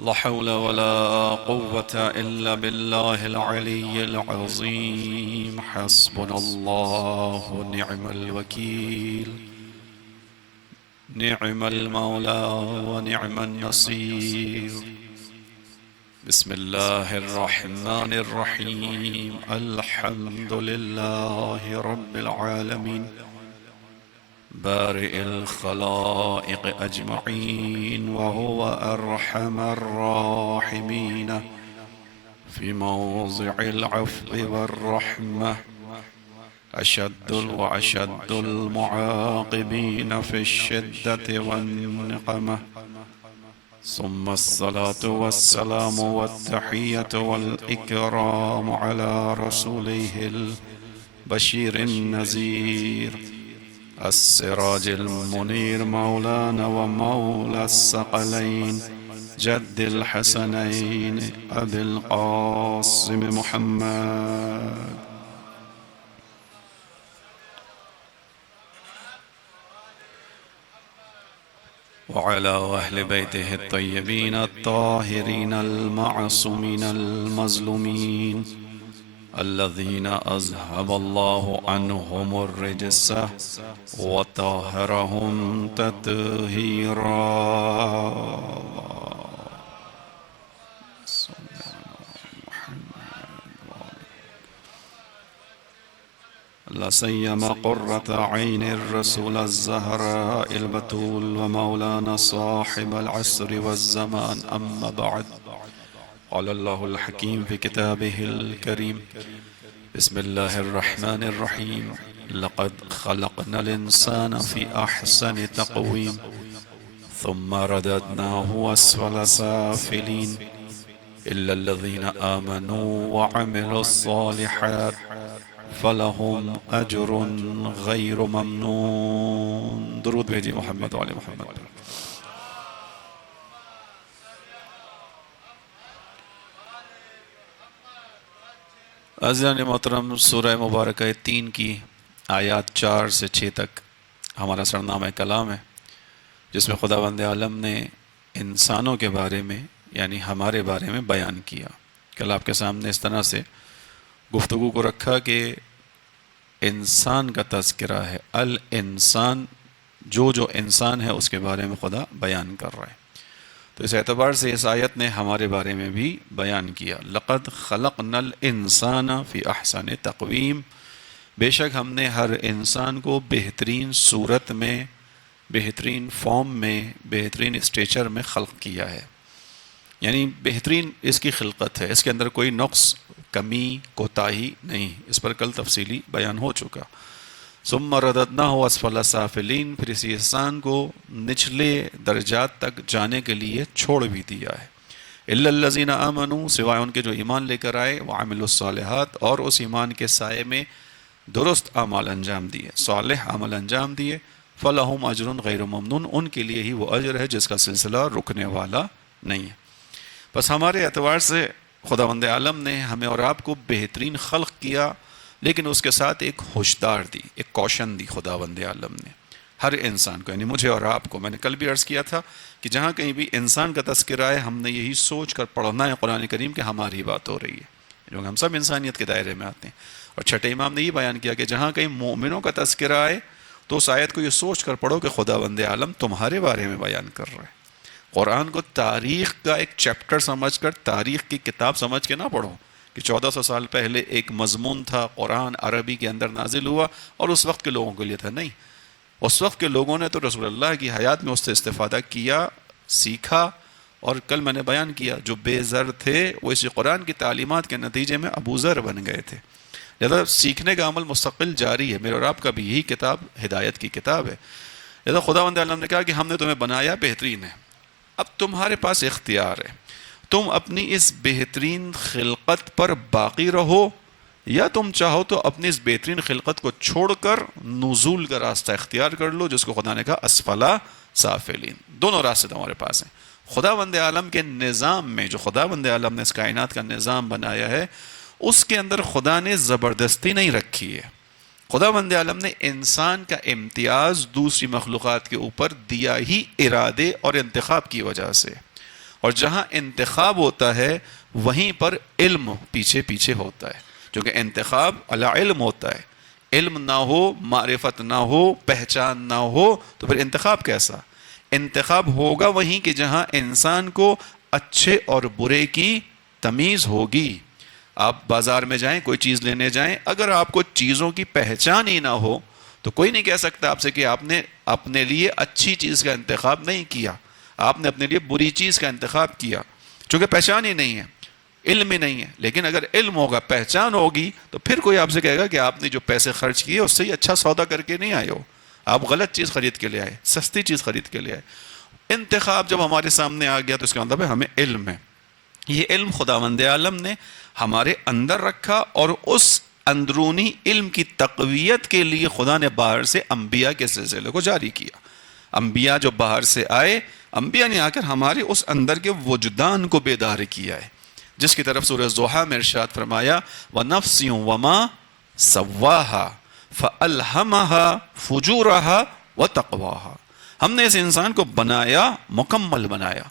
لا حول ولا قوة إلا بالله العلي العظيم. حسبنا الله ونعم الوكيل، نعم المولى ونعم النصير. بسم الله الرحمن الرحيم. الحمد لله رب العالمين، بارئ الخلائق أجمعين، وهو أرحم الراحمين في موضع العفو والرحمة، أشد وأشد المعاقبين في الشدة والنقمة. ثم الصلاة والسلام والتحية والإكرام على رسوله البشير النذير، السراج المنير، مولانا ومولى الثقلين، جد الحسنين أبي القاسم محمد، وعلى أهل بيته الطيبين الطاهرين المعصومين المظلومين، الذين أذهب الله عنهم الرجس وطهرهم تطهيرا. لا سيما قرة عين الرسول الزهراء البتول ومولانا صاحب العصر والزمان. أما بعد، قال الله الحكيم في كتابه الكريم: بسم الله الرحمن الرحيم. لقد خلقنا الإنسان في أحسن تقويم ثم رددناه أسفل سافلين إلا الذين آمنوا وعملوا الصالحات فلهم أجر غير ممنون. درود بھیجی محمد وعلی محمد. عزیزان محترم، سورہ مبارکہ 3 کی آیات 4 سے 6 تک ہمارا سرنامہ کلام ہے، جس میں خداوند عالم نے انسانوں کے بارے میں یعنی ہمارے بارے میں بیان کیا. کل آپ کے سامنے اس طرح سے گفتگو کو رکھا کہ انسان کا تذکرہ ہے، الانسان، جو انسان ہے اس کے بارے میں خدا بیان کر رہا ہے. تو اس اعتبار سے اس آیت نے ہمارے بارے میں بھی بیان کیا. لقد خلقنا الانسان فی احسن تقویم، بے شک ہم نے ہر انسان کو بہترین صورت میں، بہترین فارم میں، بہترین اسٹیچر میں خلق کیا ہے. یعنی بہترین اس کی خلقت ہے، اس کے اندر کوئی نقص، کمی، کوتاہی نہیں. اس پر کل تفصیلی بیان ہو چکا. ثم رددناہ اسفل سافلین، پھر اسی انسان کو نچلے درجات تک جانے کے لیے چھوڑ بھی دیا ہے. الا الذین آمنوا، سوائے ان کے جو ایمان لے کر آئے، وعملوا الصالحات، اور اس ایمان کے سائے میں درست اعمال انجام دیے، صالح عمل انجام دیے. فلہم اجر غیر ممنون، ان کے لیے ہی وہ اجر ہے جس کا سلسلہ رکنے والا نہیں ہے. بس ہمارے اعتبار سے خداوند عالم نے ہمیں اور آپ کو بہترین خلق کیا، لیکن اس کے ساتھ ایک ہوشدار دی، ایک کوشن دی خداوند عالم نے ہر انسان کو، یعنی مجھے اور آپ کو. میں نے کل بھی عرض کیا تھا کہ جہاں کہیں بھی انسان کا تذکرہ ہے، ہم نے یہی سوچ کر پڑھنا ہے قرآن کریم کہ ہماری بات ہو رہی ہے، کیونکہ ہم سب انسانیت کے دائرے میں آتے ہیں. اور چھٹے امام نے یہ بیان کیا کہ جہاں کہیں مومنوں کا تذکرہ آئے تو اس آیت کو یہ سوچ کر پڑھو کہ خداوند عالم تمہارے بارے میں بیان کر رہا ہے. قرآن کو تاریخ کا ایک چیپٹر سمجھ کر، تاریخ کی کتاب سمجھ کے نہ پڑھو کہ 1400 سال پہلے ایک مضمون تھا، قرآن عربی کے اندر نازل ہوا اور اس وقت کے لوگوں کے لیے تھا. نہیں، اس وقت کے لوگوں نے تو رسول اللہ کی حیات میں اس سے استفادہ کیا، سیکھا. اور کل میں نے بیان کیا جو بے زر تھے وہ اسی قرآن کی تعلیمات کے نتیجے میں ابو ذر بن گئے تھے. لہذا سیکھنے کا عمل مستقل جاری ہے. میرے اور آپ کا بھی یہی کتاب ہدایت کی کتاب ہے. لہذا خداوند عالم نے کہا کہ ہم نے تمہیں بنایا بہترین ہے، اب تمہارے پاس اختیار ہے، تم اپنی اس بہترین خلقت پر باقی رہو یا تم چاہو تو اپنی اس بہترین خلقت کو چھوڑ کر نزول کا راستہ اختیار کر لو، جس کو خدا نے کہا اسفلا سافلین. دونوں راستے تمہارے پاس ہیں. خداوند عالم کے نظام میں، جو خداوند عالم نے اس کائنات کا نظام بنایا ہے، اس کے اندر خدا نے زبردستی نہیں رکھی ہے. خداوند عالم نے انسان کا امتیاز دوسری مخلوقات کے اوپر دیا ہی ارادے اور انتخاب کی وجہ سے. اور جہاں انتخاب ہوتا ہے وہیں پر علم پیچھے پیچھے ہوتا ہے، کیونکہ انتخاب علی علم ہوتا ہے. علم نہ ہو، معرفت نہ ہو، پہچان نہ ہو تو پھر انتخاب کیسا؟ انتخاب ہوگا وہیں کہ جہاں انسان کو اچھے اور برے کی تمیز ہوگی. آپ بازار میں جائیں، کوئی چیز لینے جائیں، اگر آپ کو چیزوں کی پہچان ہی نہ ہو تو کوئی نہیں کہہ سکتا آپ سے کہ آپ نے اپنے لیے اچھی چیز کا انتخاب نہیں کیا، آپ نے اپنے لیے بری چیز کا انتخاب کیا، چونکہ پہچان ہی نہیں ہے، علم ہی نہیں ہے. لیکن اگر علم ہوگا، پہچان ہوگی، تو پھر کوئی آپ سے کہے گا کہ آپ نے جو پیسے خرچ کیے اس سے ہی اچھا سودا کر کے نہیں آئے ہو، آپ غلط چیز خرید کے لے آئے، سستی چیز خرید کے لے آئے. انتخاب جب ہمارے سامنے آ گیا تو اس کا مطلب ہے ہمیں علم ہے. یہ علم خداوند عالم نے ہمارے اندر رکھا، اور اس اندرونی علم کی تقویت کے لیے خدا نے باہر سے انبیاء کے سلسلے کو جاری کیا. انبیاء جو باہر سے آئے، انبیاء نے آ کر ہمارے اس اندر کے وجدان کو بیدار کیا ہے، جس کی طرف سورہ ضحیٰ میں ارشاد فرمایا وَنَفْسٍ وَمَا سَوَّاهَا فَأَلْهَمَهَا فُجُورَهَا وَتَقْوَاهَا. ہم نے اس انسان کو بنایا، مکمل بنایا،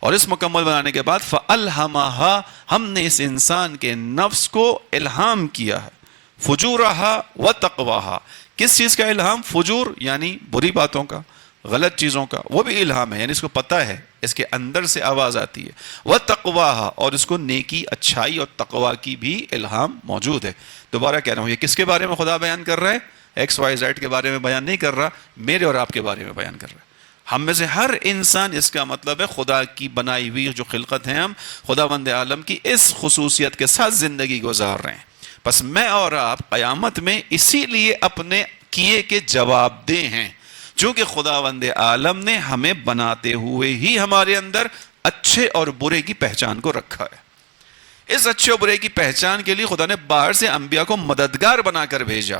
اور اس مکمل بنانے کے بعد فَأَلْهَمَهَا ہم نے اس انسان کے نفس کو الہام کیا ہے. فُجُورَهَا وَتَقْوَاهَا کس چیز کا الہام؟ فجور یعنی بری باتوں کا، غلط چیزوں کا، وہ بھی الہام ہے، یعنی اس کو پتہ ہے، اس کے اندر سے آواز آتی ہے. وَتَقْوَاهَا اور اس کو نیکی، اچھائی اور تقوی کی بھی الہام موجود ہے. دوبارہ کہہ رہا ہوں، یہ کس کے بارے میں خدا بیان کر رہا ہے؟ ایکس وائی زیڈ کے بارے میں بیان نہیں کر رہا، میرے اور آپ کے بارے میں بیان کر رہا ہے. ہم میں سے ہر انسان، اس کا مطلب ہے خدا کی بنائی ہوئی جو خلقت ہیں، ہم خداوند عالم کی اس خصوصیت کے ساتھ زندگی گزار رہے ہیں. بس میں اور آپ قیامت میں اسی لیے اپنے کیے کے جواب دہ ہیں، چونکہ خداوند عالم نے ہمیں بناتے ہوئے ہی ہمارے اندر اچھے اور برے کی پہچان کو رکھا ہے. اس اچھے اور برے کی پہچان کے لیے خدا نے باہر سے انبیاء کو مددگار بنا کر بھیجا،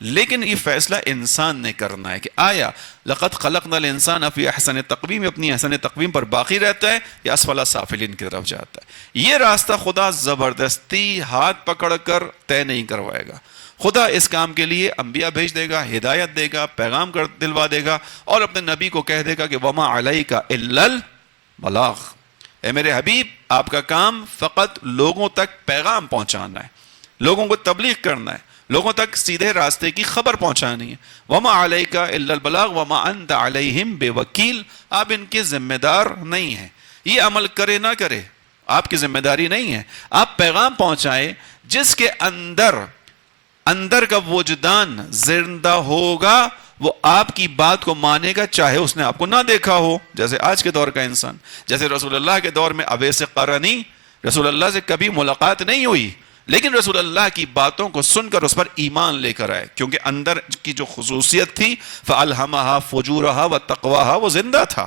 لیکن یہ فیصلہ انسان نے کرنا ہے کہ آیا لقد خلقنا الانسان فی احسن تقویم، اپنی احسن تقویم پر باقی رہتا ہے یا اسفل سافلین کی طرف جاتا ہے. یہ راستہ خدا زبردستی ہاتھ پکڑ کر طے نہیں کروائے گا. خدا اس کام کے لیے انبیاء بھیج دے گا، ہدایت دے گا، پیغام کر دلوا دے گا، اور اپنے نبی کو کہہ دے گا کہ وما علیک الا البلاغ، اے میرے حبیب آپ کا کام فقط لوگوں تک پیغام پہنچانا ہے، لوگوں کو تبلیغ کرنا ہے، لوگوں تک سیدھے راستے کی خبر پہنچانی ہے. وما علیک الا البلاغ وما انت علیہم بوکیل، آپ ان کے ذمہ دار نہیں ہیں، یہ عمل کرے نہ کرے آپ کی ذمہ داری نہیں ہے. آپ پیغام پہنچائیں. جس کے اندر کا وجدان زندہ ہوگا وہ آپ کی بات کو مانے گا، چاہے اس نے آپ کو نہ دیکھا ہو. جیسے آج کے دور کا انسان، جیسے رسول اللہ کے دور میں اویس قرنی، رسول اللہ سے کبھی ملاقات نہیں ہوئی، لیکن رسول اللہ کی باتوں کو سن کر اس پر ایمان لے کر آئے، کیونکہ اندر کی جو خصوصیت تھی فَأَلْهَمَهَا فُجُورَهَا وَتَقْوَاهَا وہ زندہ تھا.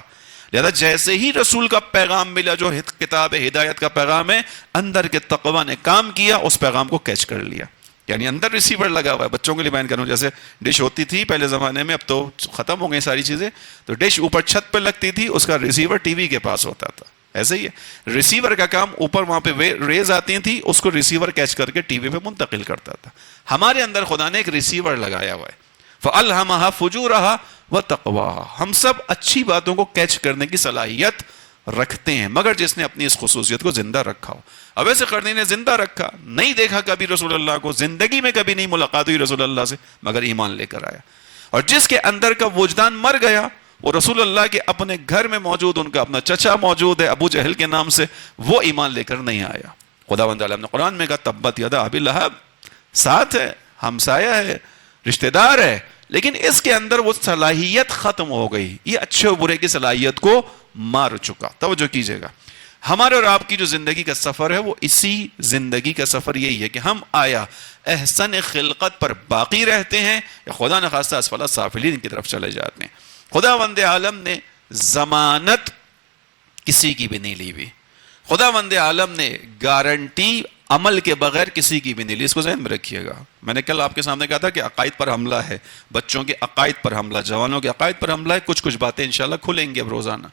لہذا جیسے ہی رسول کا پیغام ملا جو کتاب ہدایت کا پیغام ہے، اندر کے تقوی نے کام کیا، اس پیغام کو کیچ کر لیا. یعنی اندر ریسیور لگا ہوا ہے. بچوں کے لیے بیان کروں، جیسے ڈش ہوتی تھی پہلے زمانے میں، اب تو ختم ہو گئی ساری چیزیں، تو ڈش اوپر چھت پہ لگتی تھی، اس کا ریسیور ٹی وی کے پاس ہوتا تھا. ایسے ہی ہے، ریسیور کا کام اوپر وہاں پہ ریز آتی تھی، اس کو ریسیور کیچ کر کے ٹی وی پہ منتقل کرتا تھا. ہمارے اندر خدا نے ایک ریسیور لگایا ہوا ہے. فَأَلْهَمَهَا فُجُورَهَا وَتَقْوَاهَا ہم سب اچھی باتوں کو کیچ کرنے کی صلاحیت رکھتے ہیں، مگر جس نے اپنی اس خصوصیت کو زندہ رکھا ہو. اب ایسے قرنی نے زندہ رکھا، نہیں دیکھا کبھی رسول اللہ کو، زندگی میں کبھی نہیں ملاقات ہوئی رسول اللہ سے، مگر ایمان لے کر آیا. اور جس کے اندر کا وجدان مر گیا، وہ رسول اللہ کے اپنے گھر میں موجود، ان کا اپنا چچا موجود ہے ابو جہل کے نام سے، وہ ایمان لے کر نہیں آیا. خداوند عالم نے قرآن میں کہا تبت یدا ابی لہب، ساتھ ہے، ہمسایہ ہے، رشتہ دار ہے، لیکن اس کے اندر وہ صلاحیت ختم ہو گئی. یہ اچھے و برے کی صلاحیت کو مار چکا. توجہ کیجئے گا، ہمارے اور آپ کی جو زندگی کا سفر ہے وہ اسی زندگی کا سفر یہی ہے کہ ہم آیا احسن خلقت پر باقی رہتے ہیں یا خدا نخواستہ اسفل سافلین کی طرف چلے جاتے ہیں. خداوند عالم نے ضمانت کسی کی بھی نہیں لی ہوئی. خداوند عالم نے گارنٹی عمل کے بغیر کسی کی بھی نہیں لی. اس کو ذہن میں رکھیے گا. میں نے کل آپ کے سامنے کہا تھا کہ عقائد پر حملہ ہے، بچوں کے عقائد پر حملہ، جوانوں کے عقائد پر حملہ ہے. کچھ باتیں انشاءاللہ کھلیں گے اب روزانہ.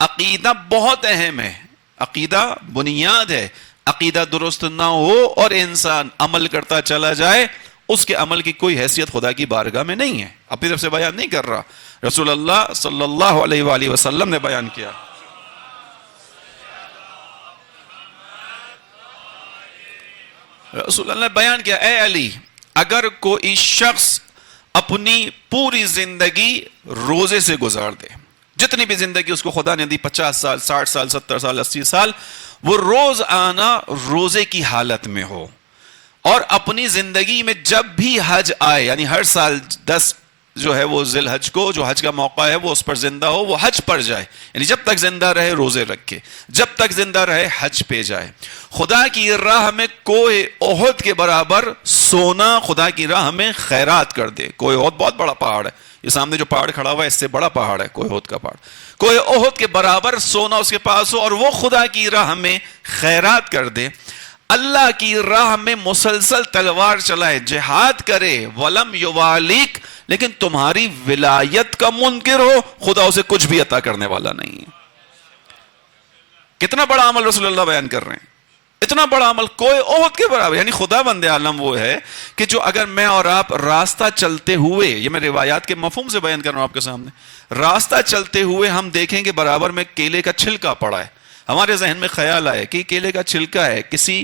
عقیدہ بہت اہم ہے، عقیدہ بنیاد ہے. عقیدہ درست نہ ہو اور انسان عمل کرتا چلا جائے، اس کے عمل کی کوئی حیثیت خدا کی بارگاہ میں نہیں ہے. اپنی طرف سے بیان نہیں کر رہا، رسول اللہ صلی اللہ علیہ وآلہ وسلم نے بیان کیا. رسول اللہ نے بیان کیا، اے علی، اگر کوئی شخص اپنی پوری زندگی روزے سے گزار دے، جتنی بھی زندگی اس کو خدا نے دی، 50 سال، 60 سال، 70 سال، 80 سال، وہ روز آنا روزے کی حالت میں ہو، اور اپنی زندگی میں جب بھی حج آئے، یعنی ہر سال 10 جو ہے وہ ذی الحج کو، جو حج کا موقع ہے وہ اس پر زندہ ہو، وہ حج پر جائے، یعنی جب تک زندہ رہے روزے رکھے، جب تک زندہ رہے حج پہ جائے، خدا کی راہ میں کوہ احد کے برابر سونا خدا کی راہ میں خیرات کر دے۔ کوہ احد بہت بڑا پہاڑ ہے، یہ سامنے جو پہاڑ کھڑا ہوا ہے اس سے بڑا پہاڑ ہے کوہ احد کا پہاڑ، کوہ احد کے برابر سونا اس کے پاس ہو اور وہ خدا کی راہ میں خیرات کر دے، اللہ کی راہ میں مسلسل تلوار چلائے، جہاد کرے، ولم یوالیک، لیکن تمہاری ولایت کا منکر ہو، خدا اسے کچھ بھی عطا کرنے والا نہیں ہے۔ کتنا بڑا عمل رسول اللہ بیان کر رہے ہیں، اتنا بڑا عمل کوہ احد کے برابر، یعنی خدا بند عالم وہ ہے کہ جو اگر میں اور آپ راستہ چلتے ہوئے، یہ میں روایات کے مفہوم سے بیان کر رہا ہوں آپ کے سامنے، راستہ چلتے ہوئے ہم دیکھیں کہ برابر میں کیلے کا چھلکا پڑا ہے، ہمارے ذہن میں خیال آئے کہ کیلے کا چھلکا ہے، کسی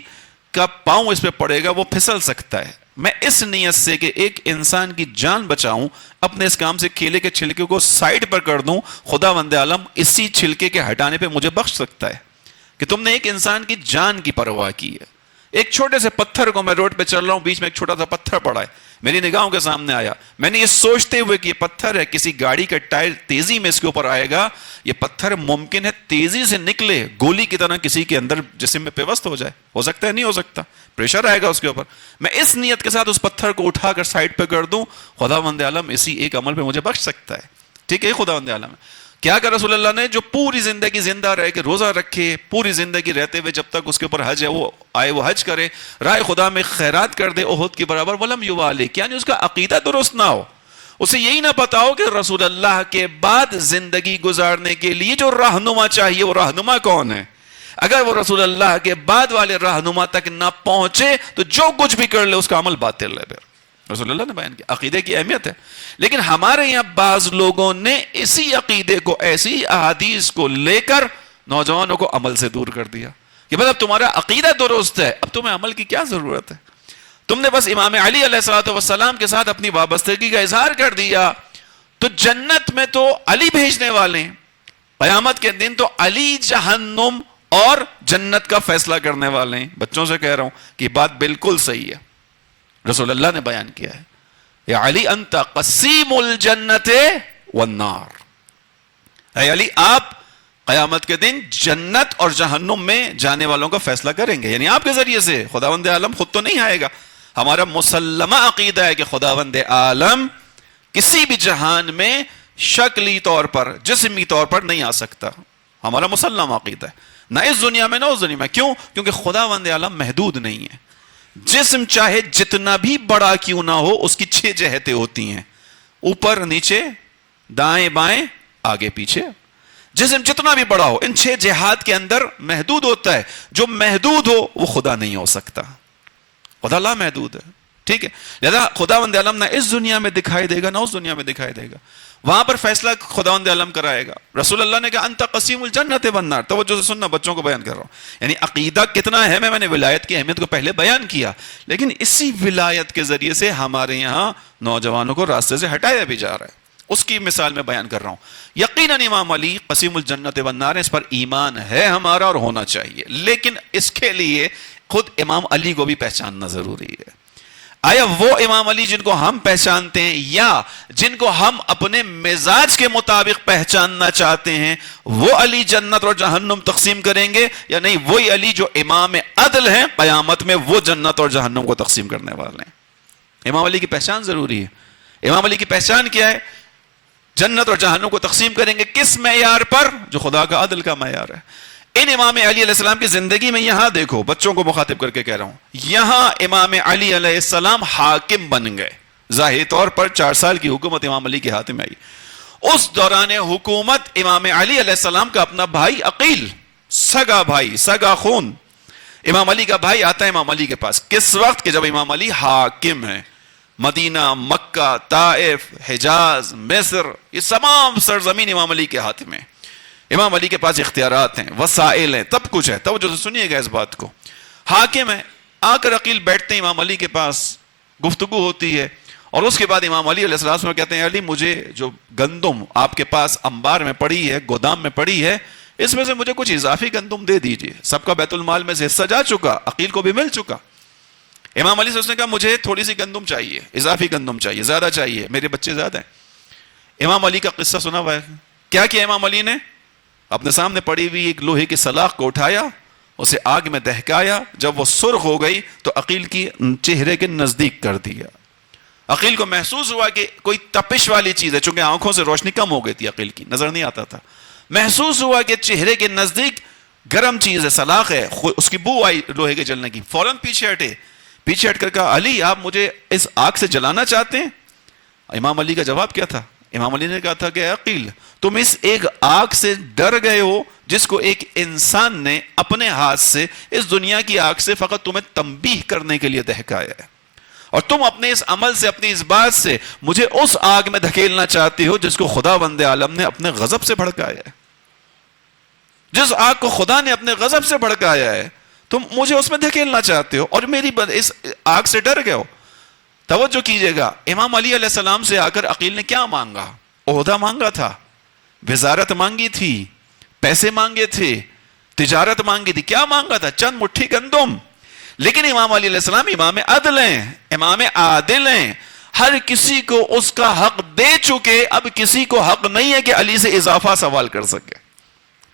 کا پاؤں اس پہ پڑے گا وہ پھسل سکتا ہے، میں اس نیت سے کہ ایک انسان کی جان بچاؤں اپنے اس کام سے کیلے کے چھلکے کو سائڈ پر کر دوں، خدا وند عالم اسی چھلکے کے ہٹانے پہ مجھے بخش سکتا ہے کہ تم نے ایک انسان کی جان کی پرواہ کی ہے۔ ایک چھوٹے سے پتھر کو، میں روڈ پہ چل رہا ہوں، بیچ میں ایک چھوٹا سا پتھر پڑا ہے، میری نگاہوں کے سامنے آیا، میں نے یہ سوچتے ہوئے کہ یہ پتھر ہے، کسی گاڑی کا ٹائر تیزی میں اس کے اوپر آئے گا، یہ پتھر ممکن ہے تیزی سے نکلے، گولی کی طرح کسی کے اندر جسم میں پیوست ہو جائے، ہو سکتا ہے نہیں ہو سکتا، پریشر آئے گا اس کے اوپر، میں اس نیت کے ساتھ اس پتھر کو اٹھا کر سائڈ پہ کر دوں، خدا وند عالم اسی ایک عمل پہ مجھے بخش سکتا ہے۔ ٹھیک ہے، خدا وند عالم ہے۔ کیا کہ رسول اللہ نے جو پوری زندگی زندہ رہ کے روزہ رکھے، پوری زندگی رہتے ہوئے جب تک اس کے اوپر حج ہے وہ آئے، وہ حج کرے، راہ خدا میں خیرات کر دے احد کے برابر، ولم یوالیک، یعنی اس کا عقیدہ درست نہ ہو، اسے یہی نہ پتا ہو کہ رسول اللہ کے بعد زندگی گزارنے کے لیے جو رہنما چاہیے وہ رہنما کون ہے۔ اگر وہ رسول اللہ کے بعد والے رہنما تک نہ پہنچے تو جو کچھ بھی کر لے اس کا عمل باطل ہے۔ پھر رسول اللہ نے بیان کیا عقیدے کی اہمیت ہے، لیکن ہمارے یہاں بعض لوگوں نے اسی عقیدے کو، ایسی احادیث کو لے کر نوجوانوں کو عمل سے دور کر دیا کہ بس اب تمہارا عقیدہ درست ہے، اب تمہیں عمل کی کیا ضرورت ہے، تم نے بس امام علی علیہ السلام کے ساتھ اپنی وابستگی کا اظہار کر دیا تو جنت میں تو علی بھیجنے والے ہیں، قیامت کے دن تو علی جہنم اور جنت کا فیصلہ کرنے والے ہیں۔ بچوں سے کہہ رہا ہوں کہ بات بالکل صحیح ہے، رسول اللہ نے بیان کیا ہے، یا علی انت قسیم الجنت والنار، اے علی آپ قیامت کے دن جنت اور جہنم میں جانے والوں کا فیصلہ کریں گے، یعنی آپ کے ذریعے سے، خداوند عالم خود تو نہیں آئے گا۔ ہمارا مسلمہ عقیدہ ہے کہ خداوند عالم کسی بھی جہان میں شکلی طور پر، جسمی طور پر نہیں آ سکتا، ہمارا مسلم عقیدہ ہے، نہ اس دنیا میں نہ اس دنیا میں۔ کیوں؟ کیونکہ خداوند عالم محدود نہیں ہے، جسم چاہے جتنا بھی بڑا کیوں نہ ہو اس کی 6 جہتیں ہوتی ہیں، اوپر نیچے دائیں بائیں آگے پیچھے، جسم جتنا بھی بڑا ہو ان 6 جہات کے اندر محدود ہوتا ہے، جو محدود ہو وہ خدا نہیں ہو سکتا، خدا لا محدود ہے۔ ٹھیک ہے، لہذا خداوند عالم نہ اس دنیا میں دکھائی دے گا نہ اس دنیا میں دکھائی دے گا، وہاں پر فیصلہ خداوند عالم کرائے گا۔ رسول اللہ نے کہا انت قسیم الجنت والنار، توجہ سے سننا، بچوں کو بیان کر رہا ہوں، یعنی عقیدہ کتنا اہم ہے، میں نے ولایت کی اہمیت کو پہلے بیان کیا، لیکن اسی ولایت کے ذریعے سے ہمارے یہاں نوجوانوں کو راستے سے ہٹایا بھی جا رہا ہے، اس کی مثال میں بیان کر رہا ہوں۔ یقیناً امام علی قسیم الجنت والنار، اس پر ایمان ہے ہمارا اور ہونا چاہیے، لیکن اس کے لیے خود امام علی کو بھی پہچاننا ضروری ہے۔ آیا وہ امام علی جن کو ہم پہچانتے ہیں یا جن کو ہم اپنے مزاج کے مطابق پہچاننا چاہتے ہیں، وہ علی جنت اور جہنم تقسیم کریں گے، یا نہیں وہی علی جو امام عدل ہیں قیامت میں وہ جنت اور جہنم کو تقسیم کرنے والے ہیں؟ امام علی کی پہچان ضروری ہے۔ امام علی کی پہچان کیا ہے؟ جنت اور جہنم کو تقسیم کریں گے کس معیار پر؟ جو خدا کا عدل کا معیار ہے۔ ان امام علی علیہ السلام کی زندگی میں یہاں دیکھو، بچوں کو مخاطب کر کے کہہ رہا ہوں، یہاں امام علی علیہ السلام حاکم بن گئے، ظاہری طور پر 4 سال کی حکومت امام علی کے ہاتھ میں آئی، اس دوران حکومت امام علی علیہ السلام کا اپنا بھائی عقیل، سگا بھائی، سگا خون، امام علی کا بھائی آتا ہے امام علی کے پاس، کس وقت کہ جب امام علی حاکم ہیں، مدینہ، مکہ، طائف، حجاز، مصر، یہ تمام سرزمین امام علی کے ہاتھ میں، امام علی کے پاس اختیارات ہیں، وسائل ہیں، سب کچھ ہے۔ توجہ سے سنیے گا اس بات کو، حاکم ہے، آ کر عقیل بیٹھتے ہیں امام علی کے پاس، گفتگو ہوتی ہے، اور اس کے بعد امام علی علیہ السلام کہتے ہیں علی مجھے جو گندم آپ کے پاس انبار میں پڑی ہے، گودام میں پڑی ہے، اس میں سے مجھے کچھ اضافی گندم دے دیجئے، سب کا بیت المال میں سے حصہ جا چکا، عقیل کو بھی مل چکا۔ امام علی سے اس نے کہا مجھے تھوڑی سی گندم چاہیے، اضافی گندم چاہیے، زیادہ چاہیے، میرے بچے زیادہ ہیں۔ امام علی کا قصہ سنا ہوا ہے، کیا کیا امام علی نے؟ اپنے سامنے پڑی ہوئی ایک لوہے کی سلاخ کو اٹھایا، اسے آگ میں دہکایا، جب وہ سرخ ہو گئی تو عقیل کی چہرے کے نزدیک کر دیا۔ عقیل کو محسوس ہوا کہ کوئی تپش والی چیز ہے، چونکہ آنکھوں سے روشنی کم ہو گئی تھی، عقیل کی نظر نہیں آتا تھا، محسوس ہوا کہ چہرے کے نزدیک گرم چیز ہے، سلاخ ہے، اس کی بو آئی لوہے کے جلنے کی، فوراً پیچھے ہٹے، پیچھے ہٹ کر کہا علی آپ مجھے اس آگ سے جلانا چاہتے ہیں؟ امام علی کا جواب کیا تھا؟ امام علی نے کہا تھا کہ عقیل تم اس ایک آگ سے ڈر گئے ہو جس کو ایک انسان نے اپنے ہاتھ سے اس دنیا کی آگ سے فقط تمہیں تنبیہ کرنے کے لیے دہکایا ہے، اور تم اپنے اس عمل سے، اپنی اس بات سے مجھے اس آگ میں دھکیلنا چاہتے ہو جس کو خدا بند عالم نے اپنے غضب سے بھڑکایا ہے، جس آگ کو خدا نے اپنے غضب سے بھڑکایا ہے تم مجھے اس میں دھکیلنا چاہتے ہو، اور میری اس آگ سے ڈر گئے ہو۔ توجہ کیجئے گا، امام علی علیہ السلام سے آ کر عقیل نے کیا مانگا؟ عہدہ مانگا تھا، وزارت مانگی تھی، پیسے مانگے تھے، تجارت مانگی تھی، کیا مانگا تھا؟ چند مٹھی گندم۔ لیکن امام علی علیہ السلام امام عدل ہیں، امام عادل ہیں، ہر کسی کو اس کا حق دے چکے، اب کسی کو حق نہیں ہے کہ علی سے اضافہ سوال کر سکے۔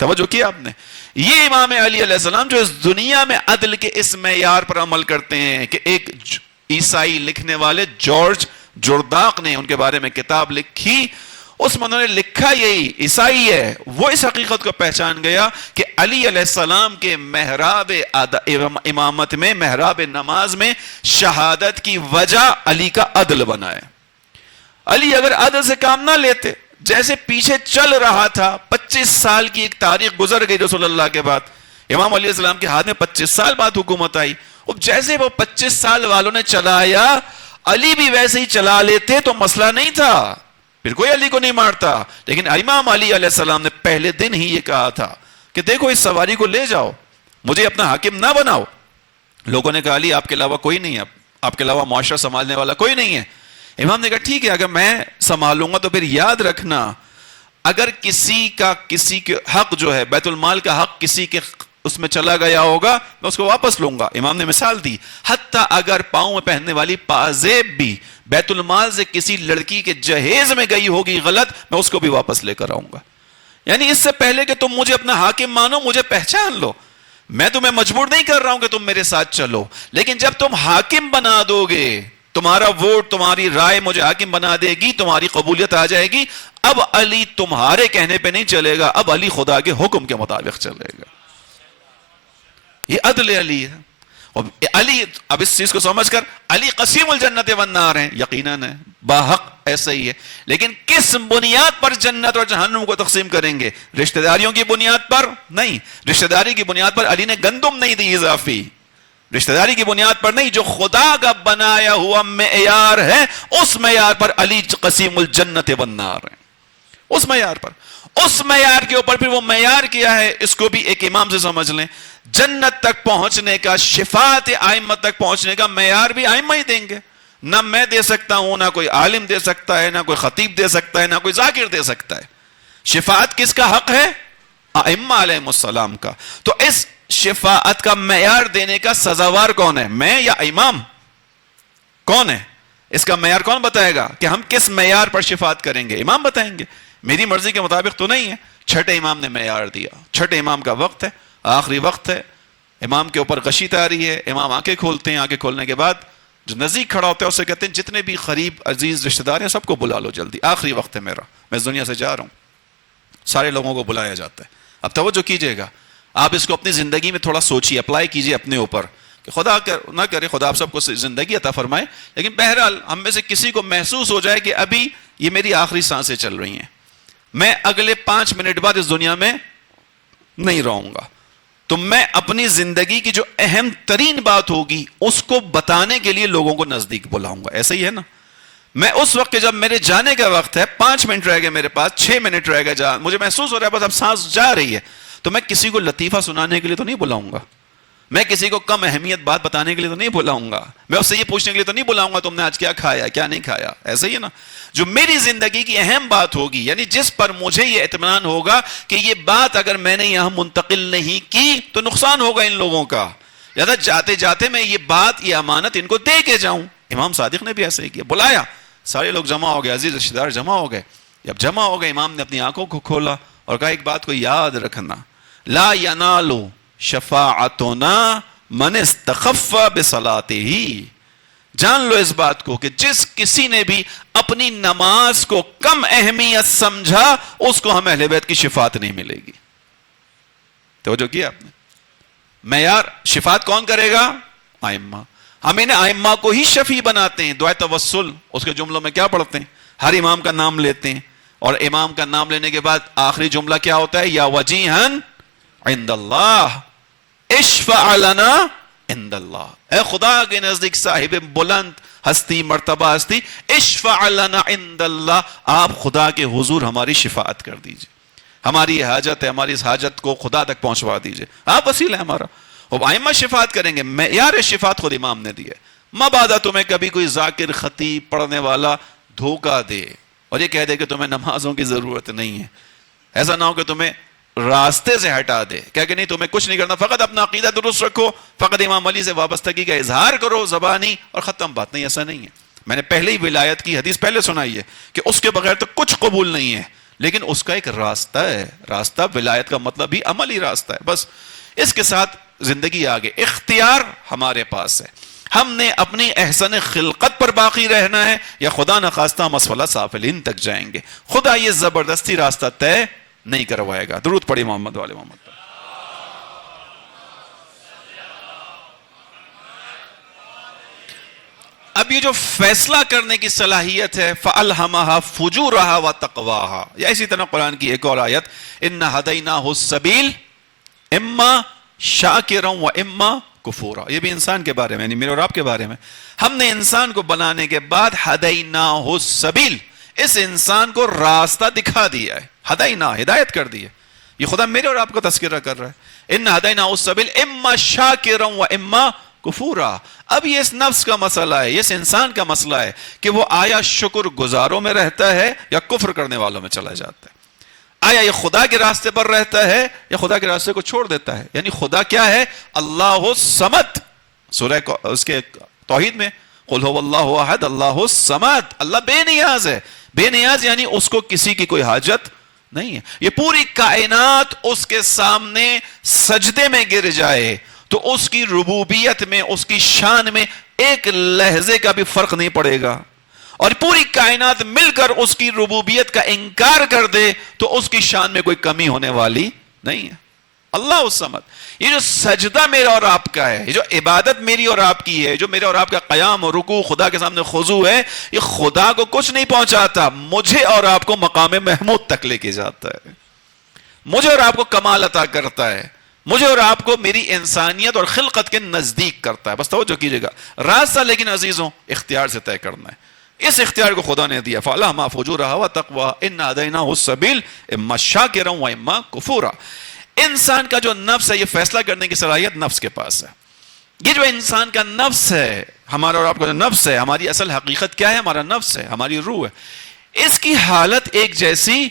توجہ کیا آپ نے؟ یہ امام علی علیہ السلام جو اس دنیا میں عدل کے اس معیار پر عمل کرتے ہیں کہ ایک عیسائی لکھنے والے جارج جرداق نے ان کے بارے میں کتاب لکھی، اس میں انہوں نے لکھا یہی عیسائی ہے، وہ اس حقیقت کو پہچان گیا کہ علی علیہ السلام کے محراب امامت میں، محراب نماز میں شہادت کی وجہ علی کا عدل بنا ہے۔ علی اگر عدل سے کام نہ لیتے، جیسے پیچھے چل رہا تھا، 25 سال کی ایک تاریخ گزر گئی رسول اللہ کے بعد، امام علیہ السلام کے ہاتھ میں 25 سال بعد حکومت آئی، اب جیسے وہ 25 سال والوں نے چلایا علی بھی ویسے ہی چلا لیتے تو مسئلہ نہیں تھا، پھر کوئی علی کو نہیں مارتا۔ لیکن امام علی علیہ السلام نے پہلے دن ہی یہ کہا تھا کہ دیکھو اس سواری کو لے جاؤ، مجھے اپنا حاکم نہ بناؤ۔ لوگوں نے کہا علی آپ کے علاوہ کوئی نہیں ہے، آپ کے علاوہ معاشرہ سنبھالنے والا کوئی نہیں ہے۔ امام نے کہا ٹھیک ہے، اگر میں سنبھالوں گا تو پھر یاد رکھنا اگر کسی کے حق جو ہے، بیت المال کا حق کسی کے اس میں چلا گیا ہوگا، میں اس کو واپس لوں گا۔ امام نے مثال دی، حتیٰ اگر پاؤں میں پہننے والی پازیب بھی بیت المال سے کسی لڑکی کے جہیز میں گئی ہوگی غلط، میں اس کو بھی واپس لے کر آؤں گا۔ یعنی اس سے پہلے کہ تم مجھے اپنا حاکم مانو، مجھے پہچان لو، میں تمہیں مجبور نہیں کر رہا ہوں کہ تم میرے ساتھ چلو، لیکن جب تم حاکم بنا دو گے، تمہارا ووٹ، تمہاری رائے مجھے حاکم بنا دے گی، تمہاری قبولیت آ جائے گی، اب علی تمہارے کہنے پہ نہیں چلے گا، اب علی خدا کے حکم کے مطابق چلے گا۔ یہ عدل علی ہے۔ اور علی اب اس چیز کو سمجھ کر علی قسیم الجنت والنار ہیں، یقیناً ہے، باحق ایسا ہی ہے، لیکن کس بنیاد پر جنت اور جہنم کو تقسیم کریں گے؟ رشتہ داریوں کی بنیاد پر نہیں، رشتہ داری کی بنیاد پر علی نے گندم نہیں دی اضافی، رشتہ داری کی بنیاد پر نہیں، جو خدا کا بنایا ہوا معیار ہے اس معیار پر علی قسیم الجنت والنار ہیں، اس معیار پر، اس معیار کے اوپر۔ پھر وہ معیار کیا ہے اس کو بھی ایک امام سے سمجھ لیں، جنت تک پہنچنے کا، شفاعت ائمہ تک پہنچنے کا معیار بھی ائمہ ہی دیں گے، نہ میں دے سکتا ہوں، نہ کوئی عالم دے سکتا ہے، نہ کوئی خطیب دے سکتا ہے، نہ کوئی ذاکر دے سکتا ہے۔ شفاعت کس کا حق ہے؟ ائمہ علیہم السلام کا۔ تو اس شفاعت کا معیار دینے کا سزاوار کون ہے، میں یا امام؟ کون ہے اس کا معیار؟ کون بتائے گا کہ ہم کس معیار پر شفاعت کریں گے؟ امام بتائیں گے، میری مرضی کے مطابق تو نہیں ہے۔ چھٹے امام نے معیار دیا، چھٹے امام کا وقت ہے، آخری وقت ہے، امام کے اوپر غشی آ رہی ہے، امام آنکھیں کھولتے ہیں، آنکھیں کھولنے کے بعد جو نزدیک کھڑا ہوتا ہے اسے کہتے ہیں جتنے بھی قریب عزیز رشتہ دار ہیں سب کو بلا لو جلدی، آخری وقت ہے میرا، میں اس دنیا سے جا رہا ہوں۔ سارے لوگوں کو بلایا جاتا ہے۔ اب توجہ کیجئے گا، آپ اس کو اپنی زندگی میں تھوڑا سوچیے، اپلائی کیجئے اپنے اوپر، کہ خدا نہ کرے خدا آپ سب کو زندگی عطا فرمائے، لیکن بہرحال ہم میں سے کسی کو محسوس ہو جائے کہ ابھی یہ میری آخری سانسیں چل رہی ہیں، میں اگلے 5 منٹ بعد اس دنیا میں نہیں رہوں گا، تو میں اپنی زندگی کی جو اہم ترین بات ہوگی اس کو بتانے کے لیے لوگوں کو نزدیک بلاؤں گا۔ ایسا ہی ہے نا، میں اس وقت جب میرے جانے کا وقت ہے، 5 منٹ رہ گئے میرے پاس، 6 منٹ رہ گئے، مجھے محسوس ہو رہا ہے بس اب سانس جا رہی ہے، تو میں کسی کو لطیفہ سنانے کے لیے تو نہیں بلاؤں گا، میں کسی کو کم اہمیت بات بتانے کے لیے تو نہیں بلاؤں گا، میں اس سے یہ پوچھنے کے لیے تو نہیں بلاؤں گا تم نے آج کیا کھایا کیا نہیں کھایا. ایسا ہی ہے نا، جو میری زندگی کی اہم بات ہوگی، یعنی جس پر مجھے یہ اطمینان ہوگا کہ یہ بات اگر میں نے یہاں منتقل نہیں کی تو نقصان ہوگا ان لوگوں کا، یا جاتے جاتے میں یہ بات، یہ امانت ان کو دے کے جاؤں. امام صادق نے بھی ایسا ہی کیا، بلایا، سارے لوگ جمع ہو گئے، عزیز رشتہ دار جمع ہو گئے. جب جمع ہو گئے امام نے اپنی آنکھوں کو کھولا اور کہا ایک بات کو یاد رکھنا، لا ینالو شفاعتنا من استخف بصلاتہ، جان لو اس بات کو کہ جس کسی نے بھی اپنی نماز کو کم اہمیت سمجھا اس کو ہم اہل بیت کی شفاعت نہیں ملے گی. توجہ کیا آپ نے؟ معیار شفاعت کون کرے گا؟ ائمہ. ہم انہیں ائمہ کو ہی شفیع بناتے ہیں. دعائے توسل اس کے جملوں میں کیا پڑھتے ہیں؟ ہر امام کا نام لیتے ہیں، اور امام کا نام لینے کے بعد آخری جملہ کیا ہوتا ہے؟ یا وجیہن عند اللہ اشفع لنا عند اللہ، اے خدا کے نزدیک صاحب بلند ہستی مرتبہ ہستی، اشفع لنا عند اللہ، آپ خدا کے حضور ہماری شفاعت کر دیجئے، ہماری حاجت ہے، ہماری اس حاجت کو خدا تک پہنچوا دیجئے، آپ وسیلہ ہے ہمارا. اب ائمہ شفاعت کریں گے. معیار شفاعت خود امام نے دی ہے. مبادا تمہیں کبھی کوئی ذاکر خطیب پڑھنے والا دھوکہ دے اور یہ کہہ دے کہ تمہیں نمازوں کی ضرورت نہیں ہے، ایسا نہ ہو کہ تمہیں راستے سے ہٹا دے، کہہ کہ نہیں تمہیں کچھ نہیں کرنا، فقط اپنا عقیدہ درست رکھو، فقط امام علی سے وابستگی کا اظہار کرو زبانی اور ختم بات. نہیں، ایسا نہیں ہے. میں نے پہلے ہی ولایت کی حدیث پہلے سنائی ہے کہ اس کے بغیر تو کچھ قبول نہیں ہے، لیکن اس کا ایک راستہ ہے. راستہ ولایت کا مطلب بھی عملی راستہ ہے. بس اس کے ساتھ زندگی آگے. اختیار ہمارے پاس ہے، ہم نے اپنی احسن خلقت پر باقی رہنا ہے یا خدا نخواستہ ہم اسفل سافلین تک جائیں گے. خدا یہ زبردستی راستہ طے نہیں کروائے گا. درود پڑھی محمد والے محمد. اب یہ جو فیصلہ کرنے کی صلاحیت ہے، فَأَلْهَمَهَا فُجُورَهَا وَتَقْوَاهَا، یا اسی طرح قرآن کی ایک اور آیت، إِنَّ هَدَيْنَاهُ السَّبِيلَ إِمَّا شَاكِرًا وَإِمَّا کفورا. یہ بھی انسان کے بارے میں، یعنی میرے اور آپ کے بارے میں. ہم نے انسان کو بنانے کے بعد ہدیناہ السبیل، اس انسان کو راستہ دکھا دیا ہے. ہدیناہ، ہدایت کر دی ہے. یہ خدا میرے اور آپ کو تذکرہ کر رہا ہے. ان ہدیناہ السبیل اما شاکرا و اما کفورا. اب یہ اس نفس کا مسئلہ ہے، یہ اس انسان کا مسئلہ ہے کہ وہ آیا شکر گزاروں میں رہتا ہے یا کفر کرنے والوں میں چلا جاتا ہے. آیا یہ خدا کے راستے پر رہتا ہے یا خدا کے راستے کو چھوڑ دیتا ہے. یعنی خدا کیا ہے؟ اللہ الصمد. سورہ اس کے توحید میں قل هو اللہ احد اللہ الصمد، اللہ بے نیاز ہے. بے نیاز یعنی اس کو کسی کی کوئی حاجت نہیں ہے. یہ پوری کائنات اس کے سامنے سجدے میں گر جائے تو اس کی ربوبیت میں، اس کی شان میں ایک لہجے کا بھی فرق نہیں پڑے گا. اور پوری کائنات مل کر اس کی ربوبیت کا انکار کر دے تو اس کی شان میں کوئی کمی ہونے والی نہیں ہے. اللہ الصمد. یہ جو سجدہ میرا اور آپ کا ہے، یہ جو عبادت میری اور آپ کی ہے، جو میرا اور آپ کا قیام اور رکوع، خدا کے سامنے خضوع ہے، یہ خدا کو کچھ نہیں پہنچاتا، مجھے اور آپ کو مقام محمود تک لے کے جاتا ہے، مجھے اور آپ کو کمال عطا کرتا ہے، مجھے اور آپ کو میری انسانیت اور خلقت کے نزدیک کرتا ہے. بس توجہ کیجئے گا، راستہ لیکن عزیزوں اختیار سے طے کرنا ہے. اس اختیار کو خدا نے دیا. فَأَلْهَمَهَا فُجُورَهَا وَتَقْوَاهَا إِنَّا هَدَيْنَاهُ السَّبِيلَ إِمَّا شَاكِرًا وَإِمَّا كُفُورًا. انسان کا جو نفس ہے، یہ فیصلہ کرنے کی صلاحیت نفس کے پاس ہے. یہ جو انسان کا نفس ہے، ہمارا اور آپ کا جو نفس ہے، ہماری اصل حقیقت کیا ہے؟ ہمارا نفس ہے، ہماری روح ہے. اس کی حالت ایک جیسی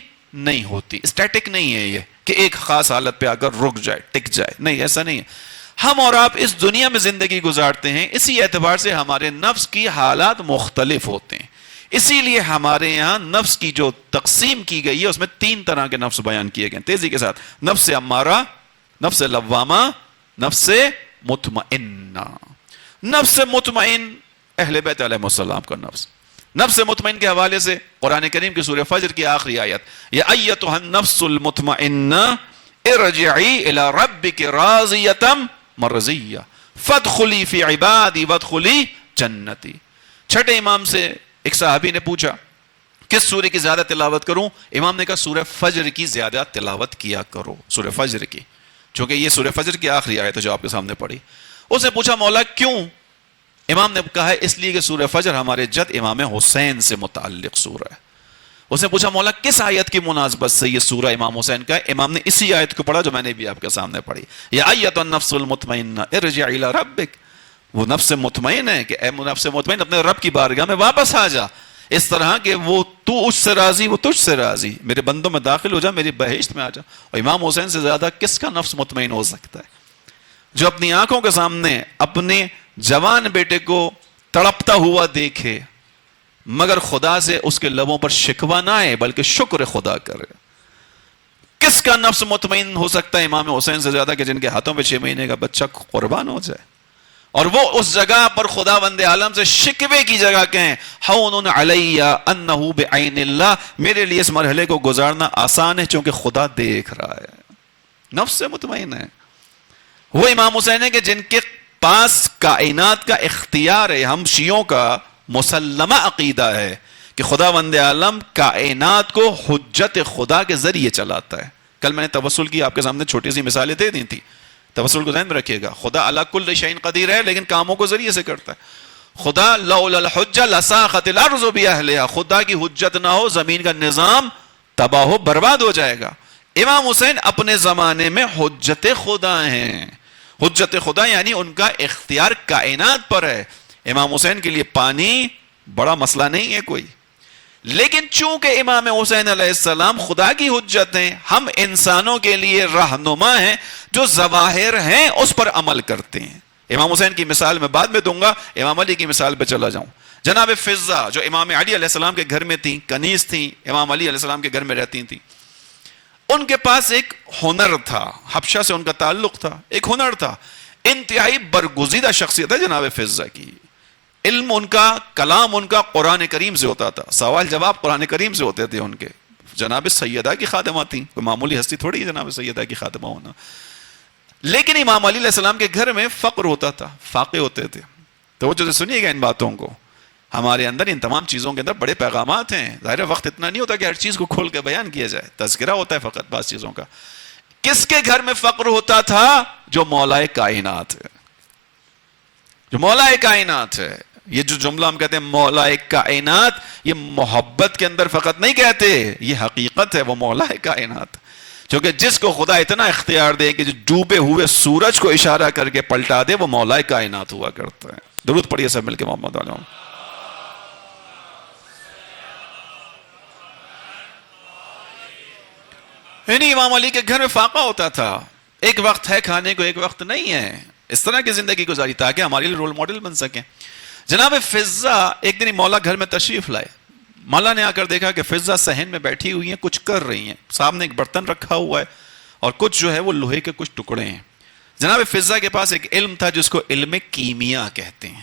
نہیں ہوتی، اسٹیٹک نہیں ہے یہ کہ ایک خاص حالت پہ آ کر رک جائے، ٹک جائے. نہیں، ایسا نہیں ہے. ہم اور آپ اس دنیا میں زندگی گزارتے ہیں، اسی اعتبار سے ہمارے نفس کی حالات مختلف ہوتے ہیں. اسی لیے ہمارے یہاں نفس کی جو تقسیم کی گئی ہے اس میں 3 طرح کے نفس بیان کیے گئے. تیزی کے ساتھ: نفس امارہ، نفس لوامہ، نفس مطمئنہ. نفس مطمئن اہل بیت علیہ السلام کا نفس. نفس مطمئن کے حوالے سے قرآن کریم کی سورہ فجر کی آخری آیت، یا ایتھا النفس المطمئنہ ارجعی الی ربک راضیۃ مرضیہ فادخلی فی عبادی وادخلی جنتی. چھٹے امام سے ایک صحابی نے پوچھا کس سورہ کی زیادہ تلاوت کروں؟ امام نے کہا سورہ فجر کی زیادہ تلاوت کیا کرو، سورہ فجر کی، چونکہ یہ سورہ فجر کی آخری آیت ہے جو آپ کے سامنے پڑھی. اس نے پوچھا مولا کیوں؟ امام نے کہا ہے اس لیے کہ سورہ فجر ہمارے جد امام حسین سے متعلق سورہ ہے. اس نے پوچھا مولا کس آیت کی مناسبت سے یہ سورہ امام حسین کا ہے؟ امام نے اسی آیت کو پڑھا جو میں نے بھی آپ کے سامنے پڑھی، یا ایتھا النفس المطمئنہ ارجعی الی ربک. وہ نفس مطمئن ہے کہ اے نفس مطمئن اپنے رب کی بارگاہ میں واپس آ جا، اس طرح کہ وہ تو اس سے راضی وہ تجھ سے راضی، میرے بندوں میں داخل ہو جا، میری بہشت میں آ جا. اور امام حسین سے زیادہ کس کا نفس مطمئن ہو سکتا ہے جو اپنی آنکھوں کے سامنے اپنے جوان بیٹے کو تڑپتا ہوا دیکھے مگر خدا سے اس کے لبوں پر شکوہ نہ آئے بلکہ شکر خدا کرے. کس کا نفس مطمئن ہو سکتا ہے امام حسین سے زیادہ کہ جن کے ہاتھوں پہ 6 مہینے کا بچہ قربان ہو جائے اور وہ اس جگہ پر خدا بند عالم سے شکوے کی جگہ کہیں ہون علی انہ بعین اللہ، میرے لیے اس مرحلے کو گزارنا آسان ہے چونکہ خدا دیکھ رہا ہے. نفس سے مطمئن ہے. وہ امام حسین ہے کہ جن کے پاس کائنات کا اختیار ہے. ہم شیعوں کا مسلمہ عقیدہ ہے کہ خدا بند عالم کائنات کو حجت خدا کے ذریعے چلاتا ہے. کل میں نے توسل کی آپ کے سامنے چھوٹی سی مثالیں دے دی تھی، توسل کو ذہن میں رکھیے گا. خدا علی کل شیء قدیر ہے لیکن کاموں کو ذریعے سے کرتا ہے. خدا لولا الحجہ لساخت الارض باہلہا، خدا کی حجت نہ ہو زمین کا نظام تباہ و برباد ہو جائے گا. امام حسین اپنے زمانے میں حجت خدا ہیں. حجت خدا یعنی ان کا اختیار کائنات پر ہے. امام حسین کے لیے پانی بڑا مسئلہ نہیں ہے کوئی، لیکن چونکہ امام حسین علیہ السلام خدا کی حجت ہیں، ہم انسانوں کے لیے رہنما ہیں جو ظواہر ہیں اس پر عمل کرتے ہیں. امام حسین کی مثال میں بعد میں دوں گا، امام علی کی مثال پہ چلا جاؤں. جناب فضہ جو امام علی علیہ السلام کے گھر میں تھیں، کنیز تھیں، امام علی علیہ السلام کے گھر میں رہتی تھیں. ان کے پاس ایک ہنر تھا، حبشہ سے ان کا تعلق تھا، ایک ہنر تھا. انتہائی برگزیدہ شخصیت ہے جناب فضہ کی. علم ان کا، کلام ان کا قرآن کریم سے ہوتا تھا، سوال جواب قرآن کریم سے ہوتے تھے ان کے. جناب سیدہ کی خادمہ تھیں، کوئی معمولی ہستی تھوڑی ہے جناب سیدہ کی خادمہ ہونا. لیکن امام علی علیہ السلام کے گھر میں فقر ہوتا تھا، فاقے ہوتے تھے. توجہ سے سنیے گا ان باتوں کو. ہمارے اندر ان تمام چیزوں کے اندر بڑے پیغامات ہیں. ظاہر وقت اتنا نہیں ہوتا کہ ہر چیز کو کھول کے بیان کیا جائے، تذکرہ ہوتا ہے فقط بعض چیزوں کا. کس کے گھر میں فقر ہوتا تھا؟ جو مولا کائنات ہے، جو مولا کائنات ہے. یہ جو جملہ ہم کہتے ہیں مولا کائنات، یہ محبت کے اندر فقط نہیں کہتے، یہ حقیقت ہے. وہ مولا کائنات کیونکہ جس کو خدا اتنا اختیار دے کہ جو ڈوبے ہوئے سورج کو اشارہ کر کے پلٹا دے، وہ مولا کائنات ہوا کرتا ہے. درود پڑھیے سب مل کے محمد علیہ. یعنی امام علی کے گھر میں فاقہ ہوتا تھا، ایک وقت ہے کھانے کو ایک وقت نہیں ہے. اس طرح کی زندگی گزاری تاکہ ہمارے لیے رول ماڈل بن سکیں. جناب فضہ ایک دن مولا گھر میں تشریف لائے. مولا نے آ کر دیکھا کہ فضہ صحن میں بیٹھی ہوئی ہیں، کچھ کر رہی ہیں. سامنے ایک برتن رکھا ہوا ہے اور کچھ جو ہے وہ لوہے کے کچھ ٹکڑے ہیں. جناب فضہ کے پاس ایک علم تھا جس کو علم کیمیا کہتے ہیں.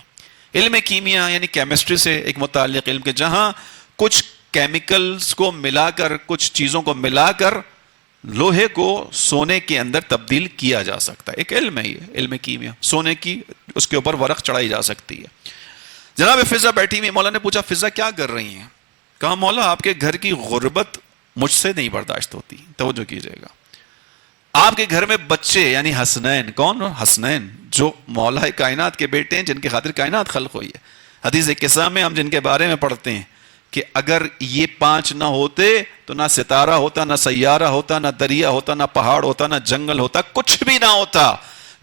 علم کیمیا یعنی کیمسٹری سے ایک متعلق علم کے جہاں کچھ کیمیکلز کو ملا کر، کچھ چیزوں کو ملا کر لوہے کو سونے کے اندر تبدیل کیا جا سکتا ہے. ایک علم ہے یہ، علم کیمیا. سونے کی اس کے اوپر ورق چڑھائی جا سکتی ہے. جناب فضہ بیٹھی ہوئی. مولا نے پوچھا فضہ کیا کر رہی ہیں؟ کہا مولا آپ کے گھر کی غربت مجھ سے نہیں برداشت ہوتی. توجہ کیجئے گا. آپ کے گھر میں بچے یعنی حسنین، کون؟ حسنین جو مولا کائنات کے بیٹے ہیں جن کے خاطر کائنات خلق ہوئی ہے. حدیث قصہ میں ہم جن کے بارے میں پڑھتے ہیں کہ اگر یہ 5 نہ ہوتے تو نہ ستارہ ہوتا، نہ سیارہ ہوتا، نہ دریا ہوتا، نہ پہاڑ ہوتا، نہ جنگل ہوتا، کچھ بھی نہ ہوتا.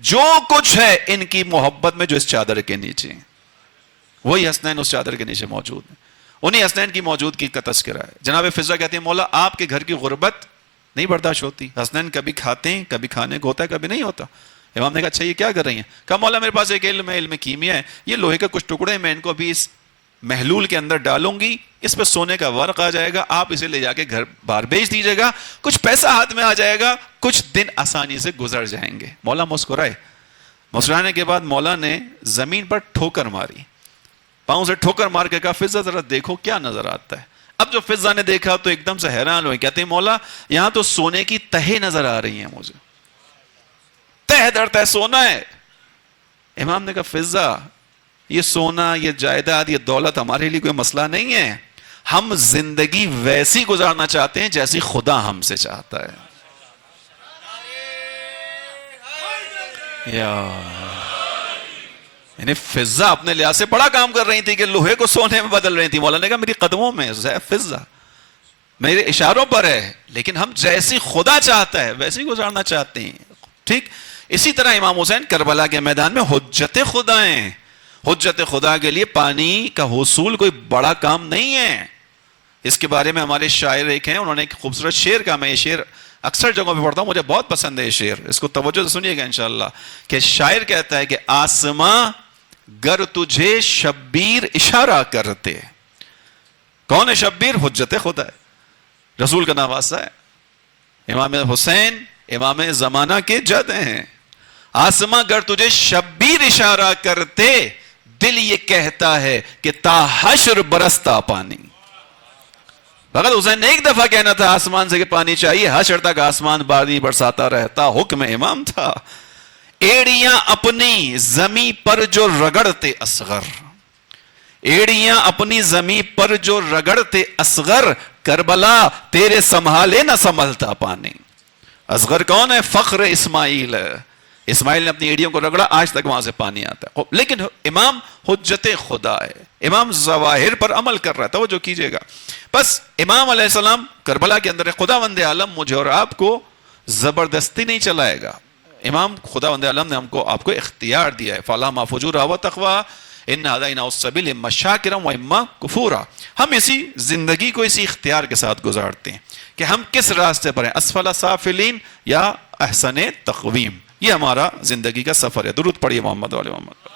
جو کچھ ہے ان کی محبت میں جو اس چادر کے نیچے ہیں، وہی حسنین اس چادر کے نیچے موجود ہیں. انہی حسنین کی موجودگی کا تذکرہ ہے. جناب فضہ کہتے ہیں مولا آپ کے گھر کی غربت نہیں برداشت ہوتی. حسنین کبھی کھاتے ہیں، کبھی کھانے کو ہوتا ہے، کبھی نہیں ہوتا. امام نے کہا اچھا یہ کیا کر رہی ہیں؟ کہا مولا میرے پاس ایک علم ہے، علم کیمیا ہے. یہ لوہے کے کچھ ٹکڑے ہیں، میں ان کو بھی اس محلول کے اندر ڈالوں گی، اس پہ سونے کا ورق آ جائے گا، آپ اسے لے جا کے گھر باہر بیچ دیجیے گا، کچھ پیسہ ہاتھ میں آ جائے گا، کچھ دن آسانی سے گزر جائیں گے. مولا مسکرائے. مسکرانے کے بعد مولا نے زمین پر ٹھوکر ماری، پاؤں سے ٹھوکر مار کے کہا فضہ ذرا دیکھو کیا نظر آتا ہے. اب جو فضہ نے دیکھا تو ایک دم سے حیران ہوئے. کہتے ہیں مولا یہاں تو سونے کی تہے نظر آ رہی ہیں مجھے، تہ در تہ سونا ہے. امام نے کہا فضہ یہ سونا، یہ جائیداد، یہ دولت ہمارے لیے کوئی مسئلہ نہیں ہے. ہم زندگی ویسی گزارنا چاہتے ہیں جیسی خدا ہم سے چاہتا ہے. یعنی فضہ اپنے لحاظ سے بڑا کام کر رہی تھی کہ لوہے کو سونے میں بدل رہی تھی. مولا نے کہا میری قدموں میں فضہ میرے اشاروں پر ہے، لیکن ہم جیسی خدا چاہتا ہے ویسے ہی گزارنا چاہتے ہیں. ٹھیک اسی طرح امام حسین کربلا کے میدان میں حجت خدا ہیں. حجت خدا کے لیے پانی کا حصول کوئی بڑا کام نہیں ہے. اس کے بارے میں ہمارے شاعر ایک ہیں، انہوں نے ایک خوبصورت شعر کہا، میں یہ شعر اکثر جگہوں پہ پڑھتا ہوں، مجھے بہت پسند ہے یہ شعر، اس کو توجہ سے سنیے گا انشاءاللہ. کہ شاعر کہتا ہے کہ آسماں گر تجھے شبیر اشارہ کرتے. کون ہے شبیر؟ حجت خدا ہے، رسول کا نام واسطہ ہے. امام حسین امام زمانہ کے جد ہیں. آسماں گر تجھے شبیر اشارہ کرتے، دل یہ کہتا ہے کہ تا حشر برستا پانی. فقط حسین نے ایک دفعہ کہنا تھا آسمان سے کہ پانی چاہیے، حشر تک آسمان بارش برساتا رہتا، حکم امام تھا. ایڑیاں اپنی زمیں پر جو رگڑتے اصغر، ایڑیاں اپنی زمیں پر جو رگڑتے اصغر، کربلا تیرے سنبھالے نہ سنبھلتا پانی. اصغر کون ہے؟ فخر اسماعیل. اسماعیل نے اپنی ایڑیوں کو رگڑا، آج تک وہاں سے پانی آتا ہے. لیکن امام حجت خدا ہے، امام ظواہر پر عمل کر رہا ہے. توجہ کیجئے گا. بس امام علیہ السلام کربلا کے اندر خداوند عالم مجھے اور آپ کو زبردستی نہیں چلائے گا. امام خداوند عالم نے آپ کو اختیار دیا ہے. فَالْهَمَا فُجُورًا وَتَقْوَىٰ إِنَّ هَدَيْنَاهُ السَّبِيلَ إِمَّا شَاكِرًا وَإِمَّا كَفُورًا. ہم اسی زندگی کو اسی اختیار کے ساتھ گزارتے ہیں کہ ہم کس راستے پر ہیں، اسفل سافلین یا احسن تقویم. یہ ہمارا زندگی کا سفر ہے. درود پڑھیے محمد و آل محمد.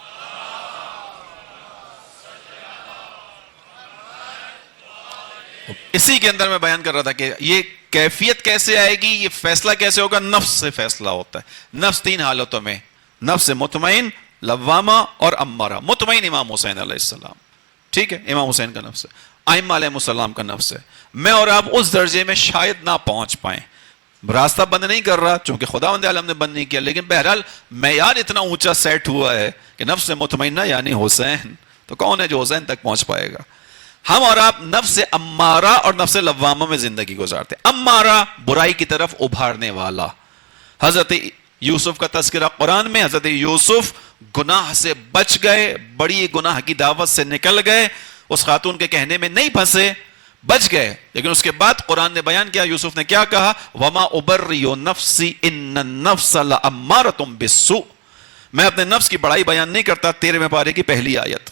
اسی کے اندر میں بیان کر رہا تھا کہ یہ کیفیت کیسے آئے گی، یہ فیصلہ کیسے ہوگا. نفس سے فیصلہ ہوتا ہے. نفس تین حالتوں میں، نفس مطمئن، لوامہ اور امارہ. مطمئن امام حسین علیہ السلام، ٹھیک ہے، امام حسین کا نفس ہے. ائمہ علیہ السلام کا نفس ہے. میں اور آپ اس درجے میں شاید نہ پہنچ پائیں. راستہ بند نہیں کر رہا چونکہ خداوند عالم نے بند نہیں کیا، لیکن بہرحال معیار اتنا اونچا سیٹ ہوا ہے کہ نفس مطمئنہ یعنی حسین. تو کون ہے جو حسین تک پہنچ پائے گا؟ ہم اور آپ نفس امارہ اور نفس لوامہ میں زندگی گزارتے. امارہ برائی کی طرف ابھارنے والا. حضرت یوسف کا تذکرہ قرآن میں، حضرت یوسف گناہ سے بچ گئے، بڑی گناہ کی دعوت سے نکل گئے، اس خاتون کے کہنے میں نہیں پھنسے، بچ گئے. لیکن اس کے بعد قرآن نے بیان کیا، یوسف نے کیا کہا، وَمَا أُبَرِّئُ نَفْسِي إِنَّ النَّفْسَ لَأَمَّارَةٌ بِالسُّوءِ. میں اپنے نفس کی بڑائی بیان نہیں کرتا. 13ویں پارے کی پہلی آیت،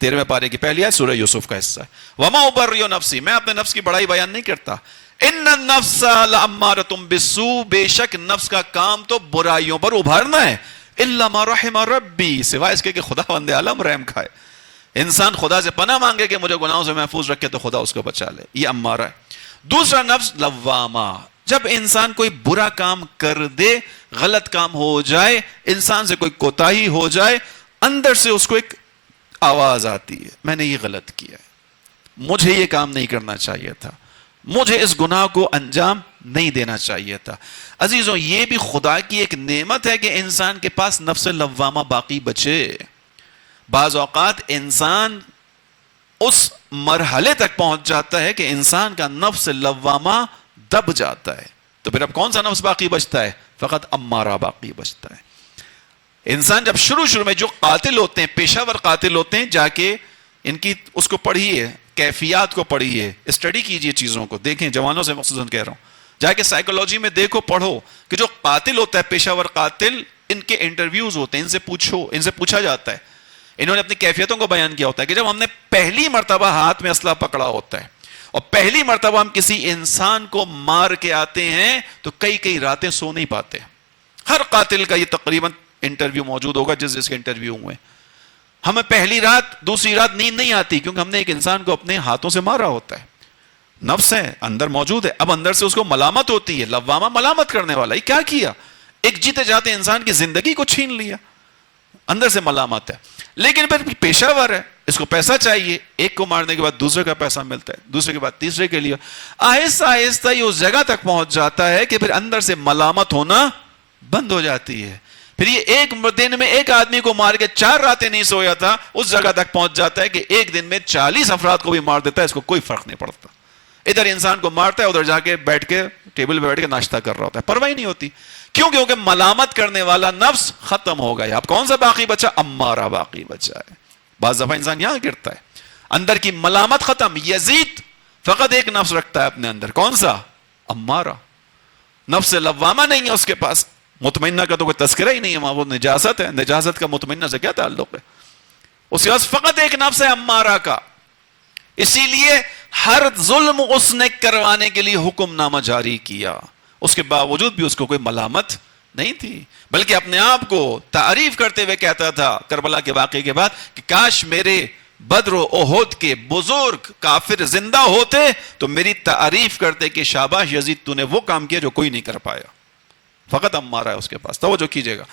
13ویں پارے کی پہلی آیت سورہ یوسف کا حصہ ہے. وَمَا أُبَرِّئُ نَفْسِي، میں اپنے نفس کی بڑائی بیان نہیں کرتا. إِنَّ النَّفْسَ لَأَمَّارَةٌ بِالسُّوءِ، بے شک نفس کا کام تو برائیوں پر ابھارنا ہے. إِلَّا مَا رَحِمَ رَبِّي، سوائے اس کے کہ خداوند عالم رحم کھائے. انسان خدا سے پناہ مانگے کہ مجھے گناہوں سے محفوظ رکھے تو خدا اس کو بچا لے. یہ امارہ ہے. دوسرا نفس لوامہ. جب انسان کوئی برا کام کر دے، غلط کام ہو جائے، انسان سے کوئی کوتاہی ہو جائے، اندر سے اس کو ایک آواز آتی ہے، میں نے یہ غلط کیا ہے، مجھے یہ کام نہیں کرنا چاہیے تھا، مجھے اس گناہ کو انجام نہیں دینا چاہیے تھا. عزیزوں، یہ بھی خدا کی ایک نعمت ہے کہ انسان کے پاس نفس لوامہ باقی بچے. بعض اوقات انسان اس مرحلے تک پہنچ جاتا ہے کہ انسان کا نفس لوامہ دب جاتا ہے. تو پھر اب کون سا نفس باقی بچتا ہے؟ فقط امارہ باقی بچتا ہے. انسان جب شروع میں جو قاتل ہوتے ہیں، پیشہ ور قاتل ہوتے ہیں، جا کے ان کی اس کو پڑھیے، کیفیات کو پڑھیے، اسٹڈی کیجئے، چیزوں کو دیکھیں. جوانوں سے مخصوصاً کہہ رہا ہوں، جا کے سائیکولوجی میں دیکھو، پڑھو کہ جو قاتل ہوتا ہے، پیشہ ور قاتل، ان کے انٹرویوز ہوتے ہیں، ان سے پوچھو، ان سے پوچھا جاتا ہے، انہوں نے اپنی کیفیتوں کو بیان کیا ہوتا ہے کہ جب ہم نے پہلی مرتبہ ہاتھ میں اسلحہ پکڑا ہوتا ہے اور پہلی مرتبہ ہم کسی انسان کو مار کے آتے ہیں تو کئی راتیں سو نہیں پاتے. ہر قاتل کا یہ تقریباً انٹرویو موجود ہوگا جس کے انٹرویو ہوئے. ہمیں پہلی رات، دوسری رات نیند نہیں آتی کیونکہ ہم نے ایک انسان کو اپنے ہاتھوں سے مارا ہوتا ہے. نفس ہے، اندر موجود ہے. اب اندر سے اس کو ملامت ہوتی ہے. لوامہ ملامت کرنے والا، یہ کیا کیا؟ ایک جیتے جاتے انسان کی زندگی کو چھین لیا. اندر سے ملامت ہے. لیکن پھر پیشہ ور ہے، اس کو پیسہ چاہیے، ایک کو مارنے کے بعد دوسرے کا پیسہ ملتا ہے، دوسرے کے بعد تیسرے کے لیے. آہستہ آہستہ یہ اس جگہ تک پہنچ جاتا ہے کہ پھر اندر سے ملامت ہونا بند ہو جاتی ہے. پھر یہ ایک دن میں ایک آدمی کو مار کے 4 راتیں نہیں سویا تھا، اس جگہ تک پہنچ جاتا ہے کہ ایک دن میں 40 افراد کو بھی مار دیتا ہے، اس کو کوئی فرق نہیں پڑتا. ادھر انسان کو مارتا ہے، ادھر جا کے بیٹھ کے ٹیبل پہ بیٹھ کے ناشتہ کر رہا ہوتا ہے، پرواہ نہیں ہوتی. کیوں؟ کیونکہ ملامت کرنے والا نفس ختم ہو گیا. اب کون سا باقی بچا؟ امارہ باقی بچا ہے. بعض دفعہ انسان یہاں گرتا ہے، اندر کی ملامت ختم. یزید فقط ایک نفس رکھتا ہے اپنے اندر، کون سا؟ امارہ. نفس لوامہ نہیں ہے اس کے پاس. مطمئنہ کا تو کوئی تذکرہ ہی نہیں ہے، وہ نجاست ہے. نجاست کا مطمئنہ سے کیا تعلق ہے؟ اس کے پاس فقط ایک نفس ہے امارہ کا. اسی لیے ہر ظلم اس نے کروانے کے لیے حکم نامہ جاری کیا. اس کے باوجود بھی اس کو کوئی ملامت نہیں تھی، بلکہ اپنے آپ کو تعریف کرتے ہوئے کہتا تھا کربلا کے واقعے کے بعد کہ کاش میرے بدر و احد کے بزرگ کافر زندہ ہوتے تو میری تعریف کرتے کہ شاباش یزید تو نے وہ کام کیا جو کوئی نہیں کر پایا. فقط امارہ ہے اس کے پاس. توجہ کیجئے گا،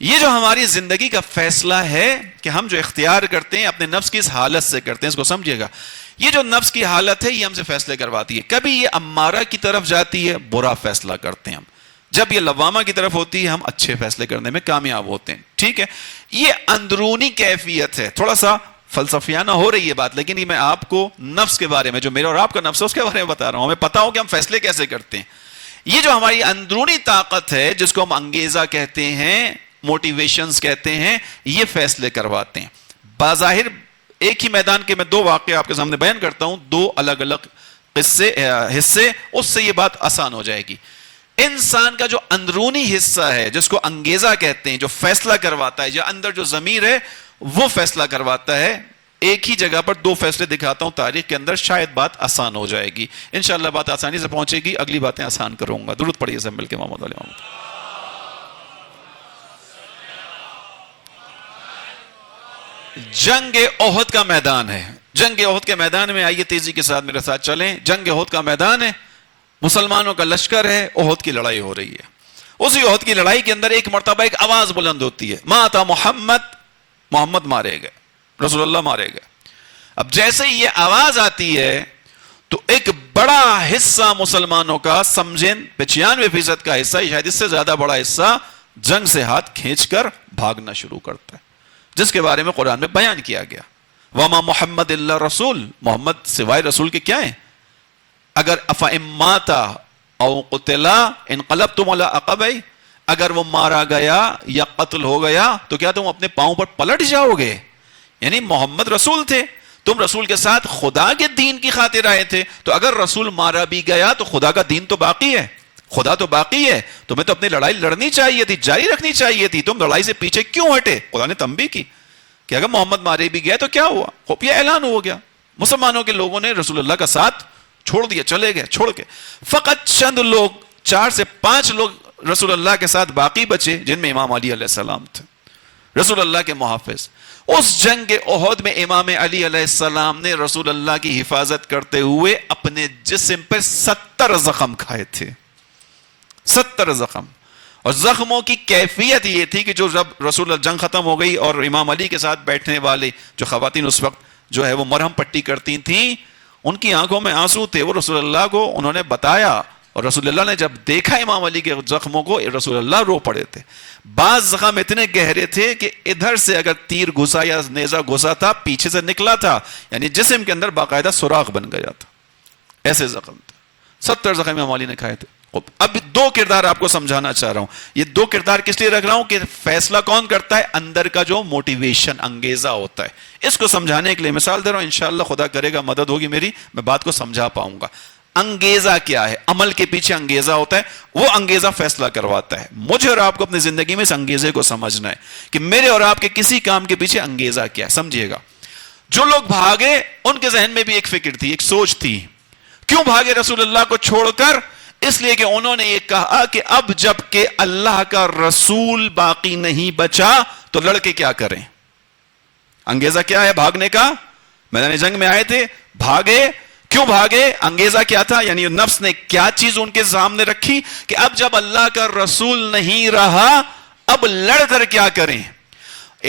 یہ جو ہماری زندگی کا فیصلہ ہے کہ ہم جو اختیار کرتے ہیں اپنے نفس کی اس حالت سے کرتے ہیں، اس کو سمجھیے گا. یہ جو نفس کی حالت ہے یہ ہم سے فیصلے کرواتی ہے. کبھی یہ امارہ کی طرف جاتی ہے، برا فیصلہ کرتے ہیں ہم. جب یہ لوامہ کی طرف ہوتی ہے ہم اچھے فیصلے کرنے میں کامیاب ہوتے ہیں. ٹھیک ہے، یہ اندرونی کیفیت ہے. تھوڑا سا فلسفیانہ ہو رہی ہے بات، لیکن یہ میں آپ کو نفس کے بارے میں، جو میرا اور آپ کا نفس ہے اس کے بارے میں بتا رہا ہوں. ہمیں پتا ہو کہ ہم فیصلے کیسے کرتے ہیں. یہ جو ہماری اندرونی طاقت ہے جس کو ہم انگیزہ کہتے ہیں، موٹیویشنز کہتے ہیں، یہ فیصلے کرواتے ہیں. بظاہر ایک ہی میدان کے میں دو واقعے آپ کے سامنے بیان کرتا ہوں، دو الگ الگ حصے، اس سے یہ بات آسان ہو جائے گی. انسان کا جو اندرونی حصہ ہے جس کو انگیزہ کہتے ہیں، جو فیصلہ کرواتا ہے، جو اندر جو ضمیر ہے وہ فیصلہ کرواتا ہے. ایک ہی جگہ پر دو فیصلے دکھاتا ہوں تاریخ کے اندر، شاید بات آسان ہو جائے گی. انشاءاللہ بات آسانی سے پہنچے گی. اگلی باتیں آسان کروں گا. درود پڑھیے سب مل کے محمد علیہ محمد. جنگ احد کا میدان ہے. جنگ احد کے میدان میں آئیے تیزی کے ساتھ میرے ساتھ چلیں. جنگ احد کا میدان ہے، مسلمانوں کا لشکر ہے، احد کی لڑائی ہو رہی ہے. اسی احد کی لڑائی کے اندر ایک مرتبہ ایک آواز بلند ہوتی ہے، مات محمد، محمد مارے گئے، رسول اللہ مارے گئے. اب جیسے ہی یہ آواز آتی ہے تو ایک بڑا حصہ مسلمانوں کا، سمجھیں 95% کا حصہ، شاید اس سے زیادہ بڑا حصہ، جنگ سے ہاتھ کھینچ کر بھاگنا شروع کرتا ہے، جس کے بارے میں قرآن میں بیان کیا گیا. وما محمد الا رسول، محمد سوائے رسول کے کیا ہیں؟ اگر افئمات او قتلا انقلبتم علی عقبی، اگر وہ مارا گیا یا قتل ہو گیا تو کیا تم اپنے پاؤں پر پلٹ جاؤ گے؟ یعنی محمد رسول تھے، تم رسول کے ساتھ خدا کے دین کی خاطر آئے تھے، تو اگر رسول مارا بھی گیا تو خدا کا دین تو باقی ہے، خدا تو باقی ہے. تمہیں تو اپنی لڑائی لڑنی چاہیے تھی، جاری رکھنی چاہیے تھی. تم لڑائی سے پیچھے کیوں ہٹے؟ خدا نے تنبیہ کی کہ اگر محمد مارے بھی گئے تو کیا ہوا؟ خوب یہ اعلان ہو گیا. مسلمانوں کے لوگوں نے رسول اللہ کا ساتھ چھوڑ دیا، چلے گئے چھوڑ کے. فقط چند لوگ، 4 سے 5 لوگ رسول اللہ کے ساتھ باقی بچے، جن میں امام علی علیہ السلام تھے، رسول اللہ کے محافظ. اس جنگ احد میں امام علی علیہ السلام نے رسول اللہ کی حفاظت کرتے ہوئے اپنے جسم پر 70 زخم کھائے تھے. 70 زخم. اور زخموں کی کیفیت یہ تھی کہ جو جب رسول اللہ جنگ ختم ہو گئی اور امام علی کے ساتھ بیٹھنے والے جو خواتین اس وقت جو ہے وہ مرہم پٹی کرتی تھیں، ان کی آنکھوں میں آنسو تھے. وہ رسول اللہ کو انہوں نے بتایا، اور رسول اللہ نے جب دیکھا امام علی کے زخموں کو، رسول اللہ رو پڑے تھے. بعض زخم اتنے گہرے تھے کہ ادھر سے اگر تیر گھسا یا نیزہ گھسا تھا پیچھے سے نکلا تھا، یعنی جسم کے اندر باقاعدہ سوراخ بن گیا تھا. ایسے زخم تھے. 70 زخم امام علی نے کھائے تھے. اب 2 کردار آپ کو سمجھانا چاہ رہا ہوں. یہ 2 کردار کس لیے رکھ رہا ہوں کہ فیصلہ کون کرتا ہے؟ اندر کا جو موٹیویشن، انگیزہ ہوتا ہے. اس کو سمجھانے کے لیے مثال دے رہا ہوں، انشاءاللہ خدا کرے گا مدد ہوگی میری، میں بات کو سمجھا پاؤں گا. انگیزہ کیا ہے؟ عمل کے پیچھے انگیزہ ہوتا ہے، وہ انگیزہ فیصلہ کرواتا ہے. مجھے اور آپ کو اپنی زندگی میں اس انگیزے کو سمجھنا ہے کہ میرے اور آپ کے کسی کام کے پیچھے انگیزہ کیا ہے. سمجھیے گا، جو لوگ بھاگے ان کے ذہن میں بھی ایک فکر تھی، ایک سوچ تھی. کیوں بھاگے رسول اللہ کو چھوڑ کر؟ اس لیے کہ انہوں نے یہ کہا کہ اب جب کہ اللہ کا رسول باقی نہیں بچا تو لڑکے کیا کریں. انگیزہ کیا ہے بھاگنے کا؟ میدان جنگ میں آئے تھے، بھاگے. کیوں بھاگے؟ انگیزہ کیا تھا؟ یعنی نفس نے کیا چیز ان کے سامنے رکھی کہ اب جب اللہ کا رسول نہیں رہا اب لڑ کر کیا کریں.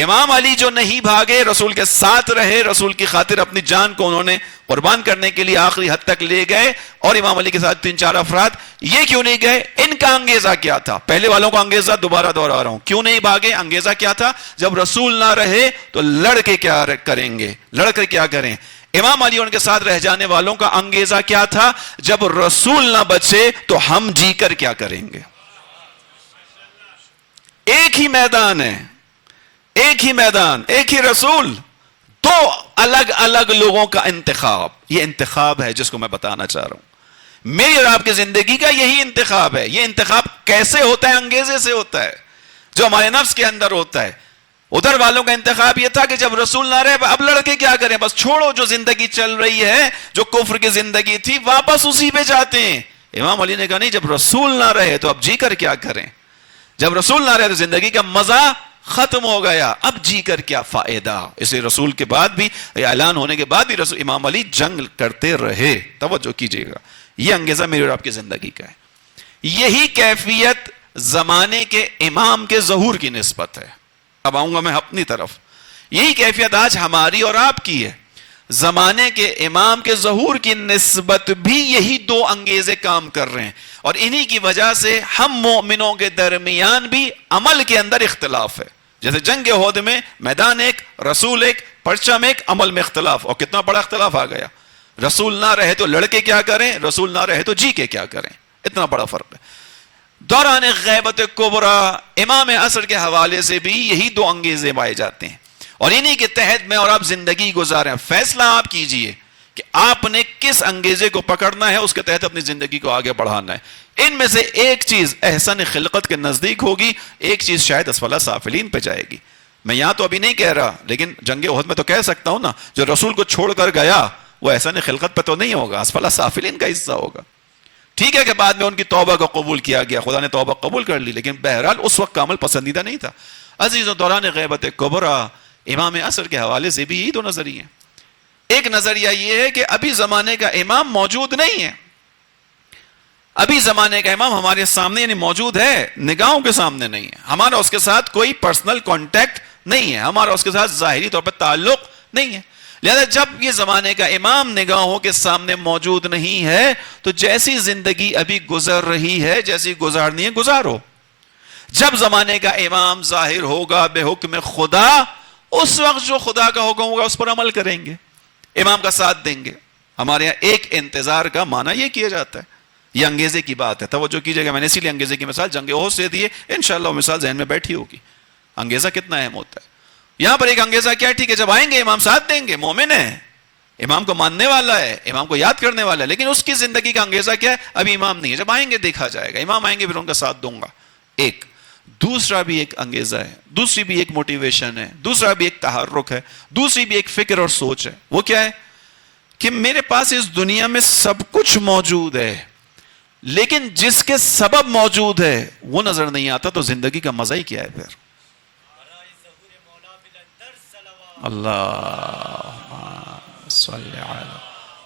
امام علی جو نہیں بھاگے، رسول کے ساتھ رہے، رسول کی خاطر اپنی جان کو انہوں نے قربان کرنے کے لیے آخری حد تک لے گئے. اور امام علی کے ساتھ 3-4 افراد، یہ کیوں نہیں گئے؟ ان کا انگیزہ کیا تھا؟ پہلے والوں کا انگیزہ دوبارہ دوہرا رہا ہوں. کیوں نہیں بھاگے؟ انگیزہ کیا تھا؟ جب رسول نہ رہے تو لڑ کے کیا کریں گے، لڑ کر کیا کریں. امام علی ان کے ساتھ رہ جانے والوں کا انگیزہ کیا تھا؟ جب رسول نہ بچے تو ہم جی کر کیا کریں گے. ایک ہی میدان ہے، ایک ہی میدان، ایک ہی رسول، تو الگ الگ لوگوں کا انتخاب، یہ انتخاب ہے جس کو میں بتانا چاہ رہا ہوں. میری اور آپ کی زندگی کا یہی انتخاب ہے. یہ انتخاب کیسے ہوتا ہے؟ انگیزے سے ہوتا ہے جو ہمارے نفس کے اندر ہوتا ہے. ادھر والوں کا انتخاب یہ تھا کہ جب رسول نہ رہے اب لڑکے کیا کریں، بس چھوڑو جو زندگی چل رہی ہے، جو کفر کی زندگی تھی واپس اسی پہ جاتے ہیں. امام علی نے کہا نہیں، جب رسول نہ رہے تو اب جی کر کیا کریں. جب رسول نہ رہے تو زندگی کا مزہ ختم ہو گیا، اب جی کر کیا فائدہ. اسے رسول کے بعد بھی، اعلان ہونے کے بعد بھی امام علی جنگ کرتے رہے. توجہ کیجئے گا، یہ انگیزہ میری اور آپ کی زندگی کا ہے. یہی کیفیت زمانے کے امام کے ظہور کی نسبت ہے. اب آؤں گا میں اپنی طرف. یہی کیفیت آج ہماری اور آپ کی ہے. زمانے کے امام کے ظہور کی نسبت بھی یہی دو انگیزے کام کر رہے ہیں، اور انہی کی وجہ سے ہم مومنوں کے درمیان بھی عمل کے اندر اختلاف ہے. جیسے جنگ احد میں میدان ایک، رسول ایک، پرچم ایک، عمل میں اختلاف. اور کتنا بڑا اختلاف آ گیا. رسول نہ رہے تو لڑکے کیا کریں، رسول نہ رہے تو جی کے کیا کریں. اتنا بڑا فرق ہے. دوران غیبت کبریٰ امام عصر کے حوالے سے بھی یہی دو انگیزے پائے جاتے ہیں، اور انہی کے تحت میں اور آپ زندگی گزاریں. فیصلہ آپ کیجئے کہ آپ نے کس انگیزے کو پکڑنا ہے، اس کے تحت اپنی زندگی کو آگے بڑھانا ہے. ان میں سے ایک چیز احسن خلقت کے نزدیک ہوگی، ایک چیز شاید اسفل سافلین پہ جائے گی. میں یہاں تو ابھی نہیں کہہ رہا، لیکن جنگ احد میں تو کہہ سکتا ہوں نا، جو رسول کو چھوڑ کر گیا وہ احسن خلقت پہ تو نہیں ہوگا، اسفل سافلین کا حصہ ہوگا. ٹھیک ہے کہ بعد میں ان کی توبہ کو قبول کیا گیا، خدا نے توبہ قبول کر لی، لیکن بہرحال اس وقت کا عمل پسندیدہ نہیں تھا. عزیزوں، دوران غیبت کبریٰ امام عصر کے حوالے سے بھی یہی دو نظریے ہیں. ایک نظریہ یہ ہے کہ ابھی زمانے کا امام موجود نہیں ہے. ابھی زمانے کا امام ہمارے سامنے یعنی موجود ہے، نگاہوں کے سامنے نہیں ہے. ہمارا اس کے ساتھ کوئی پرسنل کانٹیکٹ نہیں ہے، ہمارا اس کے ساتھ ظاہری طور پر تعلق نہیں ہے. لہذا جب یہ زمانے کا امام نگاہوں کے سامنے موجود نہیں ہے تو جیسی زندگی ابھی گزر رہی ہے، جیسی گزارنی ہے گزارو. جب زمانے کا امام ظاہر ہوگا بے حکم خدا، اس وقت جو خدا کا حکم ہوگا اس پر عمل کریں گے، امام کا ساتھ دیں گے. ہمارے یہاں ایک انتظار کا معنی یہ کیا جاتا ہے. یہ انگیزے کی بات ہے، توجہ کیجئے گا. میں نے اسی لیے انگیزے کی مثال جنگ احد سے دی ہے، انشاءاللہ وہ مثال ذہن میں بیٹھی ہوگی. انگیزہ کتنا اہم ہوتا ہے. یہاں پر ایک انگیزہ کیا ہے، ٹھیک ہے جب آئیں گے امام ساتھ دیں گے، مومن ہے، امام کو ماننے والا ہے، امام کو یاد کرنے والا ہے، لیکن اس کی زندگی کا انگیزہ کیا ہے، ابھی امام نہیں ہے. جب آئیں گے دیکھا جائے گا، امام آئیں گے پھر ان کا ساتھ دوں گا. ایک دوسرا بھی ایک انگیزہ ہے، دوسری بھی ایک موٹیویشن ہے، دوسرا بھی ایک تحرک ہے، دوسری بھی ایک فکر اور سوچ ہے. وہ کیا ہے کہ میرے پاس اس دنیا میں سب کچھ موجود ہے، لیکن جس کے سبب موجود ہے وہ نظر نہیں آتا، تو زندگی کا مزہ ہی کیا ہے پھر. اللہ صلی علی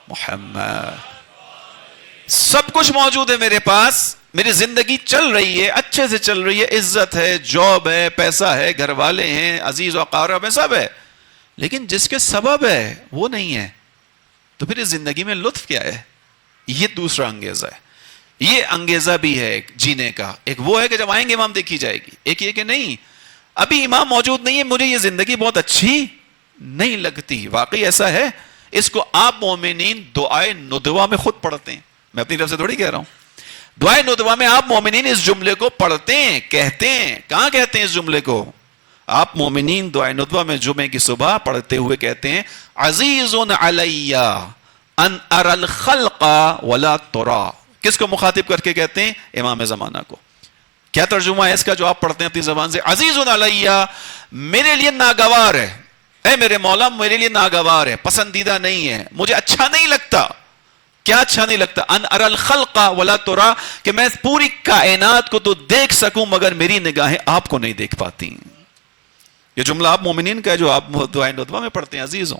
محمد. سب کچھ موجود ہے میرے پاس، میری زندگی چل رہی ہے، اچھے سے چل رہی ہے، عزت ہے، جاب ہے، پیسہ ہے، گھر والے ہیں، عزیز و اقارب ہے، سب ہے، لیکن جس کے سبب ہے وہ نہیں ہے، تو پھر اس زندگی میں لطف کیا ہے. یہ دوسرا انگیزہ ہے. یہ انگیزہ بھی ہے ایک جینے کا. ایک وہ ہے کہ جب آئیں گے امام دیکھی جائے گی. ایک یہ کہ نہیں ابھی امام موجود نہیں ہے، مجھے یہ زندگی بہت اچھی نہیں لگتی. واقعی ایسا ہے. اس کو آپ مومنین دعائے ندوہ میں خود پڑھتے ہیں، میں اپنی طرف سے تھوڑی کہہ رہا ہوں. دعائے ندوہ میں آپ مومنین اس جملے کو پڑھتے ہیں، کہتے ہیں. کہاں کہتے ہیں اس جملے کو؟ آپ مومنین دعائے ندوہ میں جمعے کی صبح پڑھتے ہوئے کہتے ہیں عزیز علی ان ارى الخلق ولا ترى. کس کو مخاطب کر کے کہتے ہیں؟ امام زمانہ کو. کیا ترجمہ ہے اس کا جو آپ پڑھتے ہیں اپنی زبان سے؟ عزیز علی، میرے لیے ناگوار ہے، اے میرے مولا میرے لیے ناگوار ہے، پسندیدہ نہیں ہے، مجھے اچھا نہیں لگتا. کیا اچھا نہیں لگتا؟ ان ارى الخلق ولا ترى، کہ میں پوری کائنات کو تو دیکھ سکوں مگر میری نگاہیں آپ کو نہیں دیکھ پاتی. یہ جملہ آپ مومنین کا ہے جو آپ دعائے ندوہ میں پڑھتے ہیں. عزیزوں،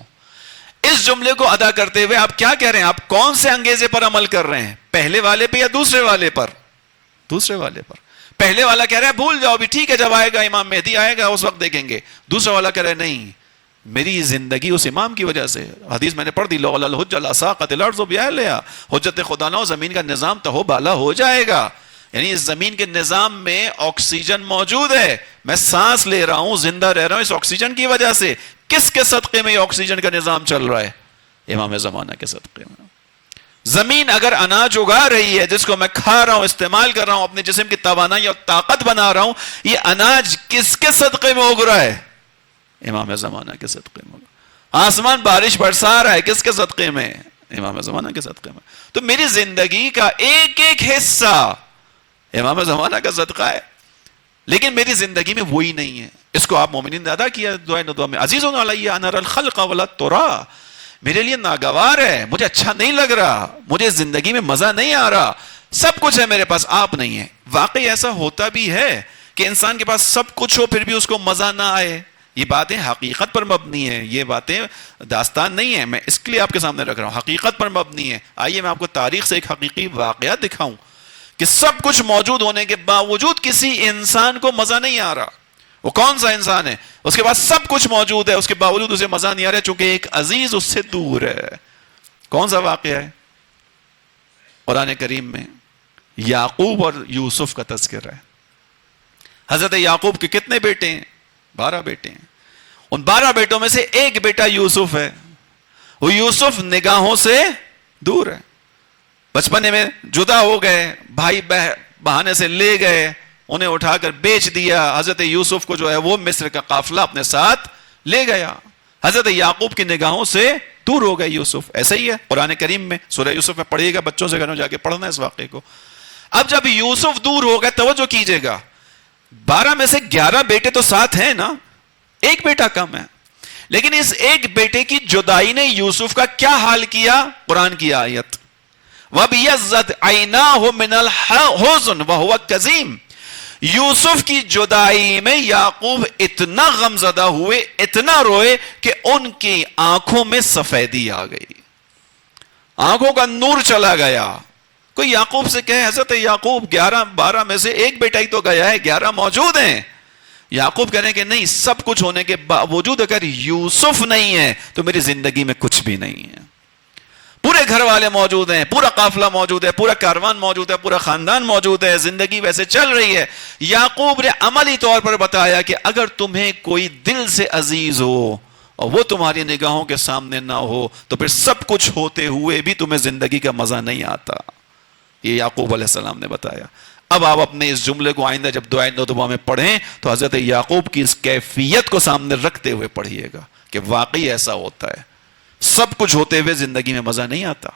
اس جملے کو ادا کرتے ہوئے آپ کیا کہہ رہے ہیں؟ آپ کون سے انگیزے پر عمل کر رہے ہیں؟ پہلے والے پہ یا دوسرے والے پر؟ دوسرے والے پر. پہلے والا کہہ رہا ہے بھول جاؤ بھی، ٹھیک ہے جب آئے گا امام مہدی آئے گا اس وقت دیکھیں گے. دوسرا والا کہہ رہا ہے نہیں، میری زندگی اس امام کی وجہ سے. حدیث میں نے پڑھ دی، لولا الحجۃ لساقت الارض باہلھا، حجت خدا نہ ہو زمین کا نظام تہو بالا ہو جائے گا. یعنی اس زمین کے نظام میں آکسیجن موجود ہے، میں سانس لے رہا ہوں، زندہ رہ رہا ہوں اس آکسیجن کی وجہ سے. کس کے صدقے میں یہ آکسیجن کا نظام چل رہا ہے؟ امام زمانہ کے صدقے میں. زمین اگر اناج اگا رہی ہے جس کو میں کھا رہا ہوں، استعمال کر رہا ہوں، اپنے جسم کی توانائی اور طاقت بنا رہا ہوں، یہ اناج کس کے صدقے میں اگ رہا ہے؟ امام زمانہ کے صدقے میں. آسمان بارش برسا رہا ہے، کس کے صدقے میں؟ امام زمانہ کے صدقے میں. تو میری زندگی کا ایک ایک حصہ امام زمانہ کا صدقہ ہے، لیکن میری زندگی میں وہی نہیں ہے. اس کو آپ مومنین نے ادا کیا دعائے ندوہ میں، عزیز علی ان ارى الخلق ولا ترى، میرے لیے ناگوار ہے، مجھے اچھا نہیں لگ رہا، مجھے زندگی میں مزہ نہیں آ رہا، سب کچھ ہے میرے پاس، آپ نہیں ہے. واقعی ایسا ہوتا بھی ہے کہ انسان کے پاس سب کچھ ہو پھر بھی اس کو مزہ نہ آئے. یہ باتیں حقیقت پر مبنی ہے، یہ باتیں داستان نہیں ہے، میں اس کے لیے آپ کے سامنے رکھ رہا ہوں، حقیقت پر مبنی ہے. آئیے میں آپ کو تاریخ سے ایک حقیقی واقعہ دکھاؤں کہ سب کچھ موجود ہونے کے باوجود کسی انسان کو مزہ نہیں آ رہا. وہ کون سا انسان ہے؟ اس کے پاس سب کچھ موجود ہے، اس کے باوجود اسے مزہ نہیں آ رہا چونکہ ایک عزیز اس سے دور ہے. کون سا واقعہ ہے؟ قرآن کریم میں یعقوب اور یوسف کا تذکرہ ہے. حضرت یعقوب کے کتنے بیٹے ہیں؟ 12 بیٹے ہیں. ان 12 بیٹوں میں سے ایک بیٹا یوسف ہے. وہ یوسف نگاہوں سے دور ہے، بچپنے میں جدا ہو گئے، بھائی بہانے سے لے گئے، انہیں اٹھا کر بیچ دیا. حضرت یوسف کو جو ہے وہ مصر کا قافلہ اپنے ساتھ لے گیا. حضرت یعقوب کی نگاہوں سے دور ہو گئے یوسف. ایسا ہی ہے قرآن کریم میں سورہ یوسف میں پڑھیے گا، بچوں سے گھروں جا کے پڑھنا اس واقعے کو. اب جب یوسف دور ہو گئے، توجہ کیجئے گا، 12 میں سے 11 بیٹے تو ساتھ ہیں نا، ایک بیٹا کم ہے. لیکن اس ایک بیٹے کی جدائی نے یوسف کا کیا حال کیا؟ قرآن کی آیت وَبِيَزَّتْ عَيْنَاهُ مِنَ الْحُزْنِ وَهُوَ كَظِيمٌ. یوسف کی جدائی میں یعقوب اتنا غمزدہ ہوئے، اتنا روئے کہ ان کی آنکھوں میں سفیدی آ گئی، آنکھوں کا نور چلا گیا. کوئی یعقوب سے کہے حضرت یعقوب 12 میں سے ایک بیٹا ہی تو گیا ہے، 11 موجود ہیں. یعقوب کہہ رہے ہیں کہ نہیں، سب کچھ ہونے کے باوجود اگر یوسف نہیں ہے تو میری زندگی میں کچھ بھی نہیں ہے. پورے گھر والے موجود ہیں، پورا قافلہ موجود ہے، پورا کاروان موجود ہے، پورا خاندان موجود ہے، زندگی ویسے چل رہی ہے. یعقوب نے عملی طور پر بتایا کہ اگر تمہیں کوئی دل سے عزیز ہو اور وہ تمہاری نگاہوں کے سامنے نہ ہو تو پھر سب کچھ ہوتے ہوئے بھی تمہیں زندگی کا مزہ نہیں آتا. یہ یعقوب علیہ السلام نے بتایا. اب آپ اپنے اس جملے کو آئندہ جب دعائے ندوہ میں پڑھیں تو حضرت یعقوب کی اس کیفیت کو سامنے رکھتے ہوئے پڑھیے گا کہ واقعی ایسا ہوتا ہے. سب کچھ ہوتے ہوئے زندگی میں مزہ نہیں آتا.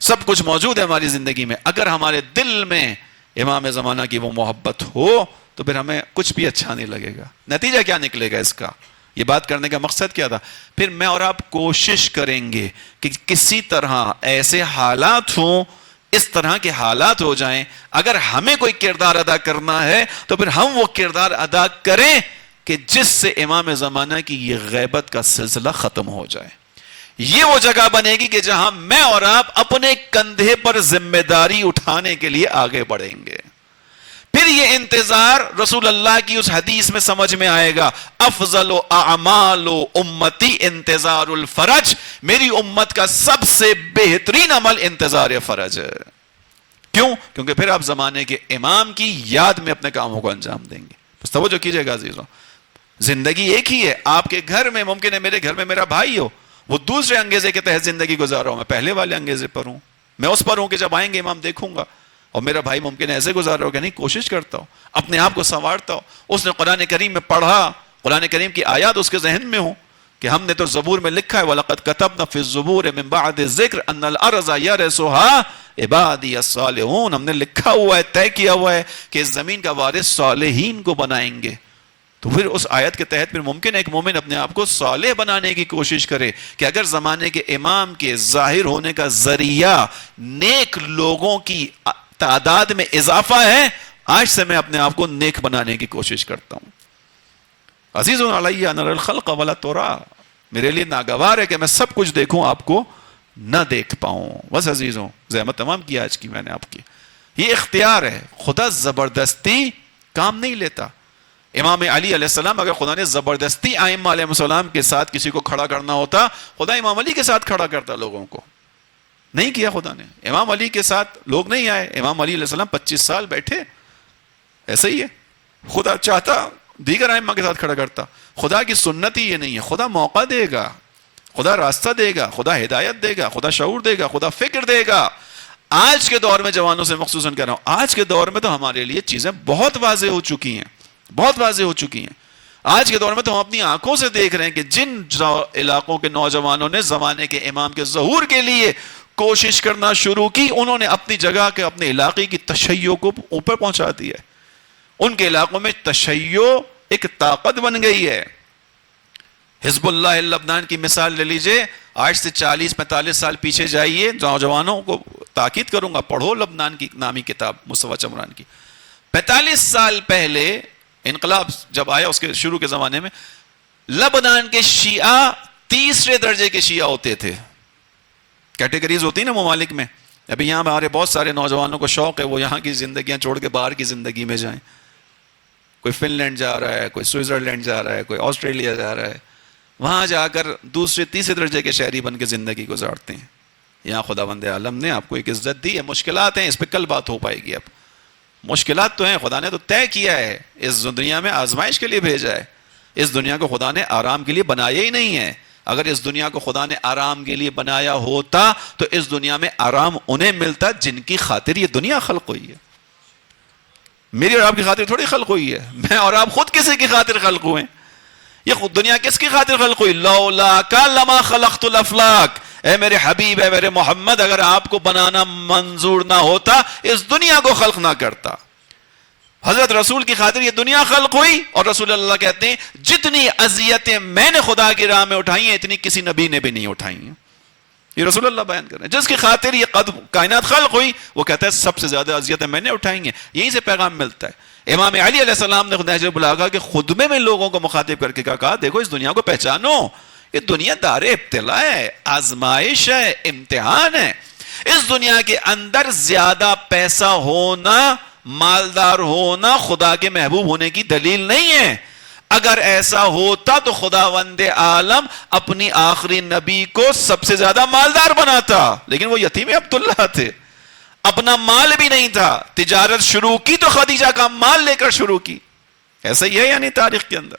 سب کچھ موجود ہے ہماری زندگی میں، اگر ہمارے دل میں امام زمانہ کی وہ محبت ہو تو پھر ہمیں کچھ بھی اچھا نہیں لگے گا. نتیجہ کیا نکلے گا اس کا؟ یہ بات کرنے کا مقصد کیا تھا؟ پھر میں اور آپ کوشش کریں گے کہ کسی طرح ایسے حالات ہوں، اس طرح کے حالات ہو جائیں، اگر ہمیں کوئی کردار ادا کرنا ہے تو پھر ہم وہ کردار ادا کریں کہ جس سے امام زمانہ کی یہ غیبت کا سلسلہ ختم ہو جائے. یہ وہ جگہ بنے گی کہ جہاں میں اور آپ اپنے کندھے پر ذمہ داری اٹھانے کے لیے آگے بڑھیں گے. پھر یہ انتظار رسول اللہ کی اس حدیث میں سمجھ میں آئے گا، افضل اعمال امتی انتظار الفرج، میری امت کا سب سے بہترین عمل انتظار فرج ہے. کیوں؟ کیونکہ پھر آپ زمانے کے امام کی یاد میں اپنے کاموں کو انجام دیں گے. بس توجہ کیجئے گا عزیزوں، زندگی ایک ہی ہے. آپ کے گھر میں ممکن ہے میرے گھر میں میرا بھائی ہو، وہ دوسرے انگیزے کے تحت زندگی گزار رہا ہوں، میں پہلے والے انگیزے پر ہوں. میں اس پر ہوں کہ جب آئیں گے امام دیکھوں گا، اور میرا بھائی ممکن ہے ایسے گزار رہا ہو کہ نہیں، کوشش کرتا ہوں، اپنے آپ کو سنوارتا ہوں. اس نے قرآن کریم میں پڑھا، قرآن کریم کی آیات اس کے ذہن میں ہوں کہ ہم نے تو زبور میں لکھا ہے وَلَقَدْ كَتَبْنَا فِي الزُّبُورِ مِن بَعْدِ الذِّكْرِ أَنَّ الْأَرْضَ يَرِثُهَا عِبَادِيَ الصَّالِحُونَ. ہم نے لکھا ہوا ہے، طے کیا ہوا ہے کہ اس زمین کا وارث صالحین کو بنائیں گے. تو پھر اس آیت کے تحت پھر ممکن ہے ایک مومن اپنے آپ کو صالح بنانے کی کوشش کرے کہ اگر زمانے کے امام کے ظاہر ہونے کا ذریعہ نیک لوگوں کی تعداد میں اضافہ ہے، آج سے میں اپنے آپ کو نیک بنانے کی کوشش کرتا ہوں. عزیز علی ان ارى الخلق ولا ترى، میرے لیے ناگوار ہے کہ میں سب کچھ دیکھوں، آپ کو نہ دیکھ پاؤں. بس عزیزوں، زحمت تمام کی آج کی میں نے آپ کی. یہ اختیار ہے، خدا زبردستی کام نہیں لیتا. امام علی علیہ السلام اگر خدا نے زبردستی ائمہ علیہ السلام کے ساتھ کسی کو کھڑا کرنا ہوتا، خدا امام علی کے ساتھ کھڑا کرتا. لوگوں کو نہیں کیا خدا نے. امام علی کے ساتھ لوگ نہیں آئے. امام علی علیہ السلام 25 سال بیٹھے. ایسا ہی ہے، خدا چاہتا دیگر ائمہ کے ساتھ کھڑا کرتا. خدا کی سنت ہی یہ نہیں ہے. خدا موقع دے گا، خدا راستہ دے گا، خدا ہدایت دے گا، خدا شعور دے گا، خدا فکر دے گا. آج کے دور میں جوانوں سے مخصوصاً کہہ رہا ہوں، آج کے دور میں تو ہمارے لیے چیزیں بہت واضح ہو چکی ہیں، بہت واضح ہو چکی ہیں. آج کے دور میں تو ہم اپنی آنکھوں سے دیکھ رہے ہیں کہ جن علاقوں کے نوجوانوں نے زمانے کے امام کے ظہور کے لیے کوشش کرنا شروع کی، انہوں نے اپنی جگہ کے اپنے علاقے کی تشیع کو اوپر پہنچا دیا ہے. ان کے علاقوں میں تشیع ایک طاقت بن گئی ہے. حزب اللہ لبنان کی مثال لے لیجئے، آج سے 40-45 سال پیچھے جائیے، نوجوانوں کو تاکید کروں گا پڑھو لبنان کی نامی کتاب مصطفیٰ چمران کی. 45 سال پہلے انقلاب جب آیا اس کے شروع کے زمانے میں لبنان کے شیعہ تیسرے درجے کے شیعہ ہوتے تھے. کیٹیگریز ہوتی نا ممالک میں. ابھی یہاں ہمارے بہت سارے نوجوانوں کو شوق ہے وہ یہاں کی زندگیاں چھوڑ کے باہر کی زندگی میں جائیں. کوئی فن لینڈ جا رہا ہے، کوئی سوئٹزرلینڈ جا رہا ہے، کوئی آسٹریلیا جا رہا ہے، وہاں جا کر دوسرے تیسرے درجے کے شہری بن کے زندگی گزارتے ہیں. یہاں خداوند عالم نے آپ کو ایک عزت دی ہے. مشکلات ہیں، اس پہ کل بات ہو پائے گی. اب مشکلات تو ہیں، خدا نے تو طے کیا ہے اس دنیا میں آزمائش کے لیے بھیجا ہے. اس دنیا کو خدا نے آرام کے لیے بنایا ہی نہیں ہے. اگر اس دنیا کو خدا نے آرام کے لیے بنایا ہوتا تو اس دنیا میں آرام انہیں ملتا جن کی خاطر یہ دنیا خلق ہوئی ہے. میری اور آپ کی خاطر تھوڑی خلق ہوئی ہے. میں اور آپ خود کسی کی خاطر خلق ہوئے. یہ خود دنیا کس کی خاطر خلق ہوئی؟ لولا کا لما خلقت الافلاک. اے میرے حبیب، اے میرے محمد، اگر آپ کو بنانا منظور نہ ہوتا اس دنیا کو خلق نہ کرتا. حضرت رسول کی خاطر یہ دنیا خلق ہوئی. اور رسول اللہ کہتے ہیں جتنی اذیتیں میں نے خدا کی راہ میں اٹھائی ہیں اتنی کسی نبی نے بھی نہیں اٹھائی ہیں. یہ رسول اللہ بیان کر رہے ہیں. جس کی خاطر یہ کائنات خلق ہوئی وہ کہتا ہے سب سے زیادہ اذیتیں میں نے اٹھائی ہیں. یہیں سے پیغام ملتا ہے. امام علی علیہ السلام نے نہج البلاغہ کے خطبے میں لوگوں کو مخاطب کر کے کہا دیکھو اس دنیا کو پہچانو، یہ دنیا دار ابتلا ہے، آزمائش ہے، امتحان ہے. اس دنیا کے اندر زیادہ پیسہ ہونا، مالدار ہونا خدا کے محبوب ہونے کی دلیل نہیں ہے. اگر ایسا ہوتا تو خداوند عالم اپنی آخری نبی کو سب سے زیادہ مالدار بناتا. لیکن وہ یتیم عبداللہ تھے، اپنا مال بھی نہیں تھا. تجارت شروع کی تو خدیجہ کا مال لے کر شروع کی. ایسا ہی ہے یعنی تاریخ کے اندر.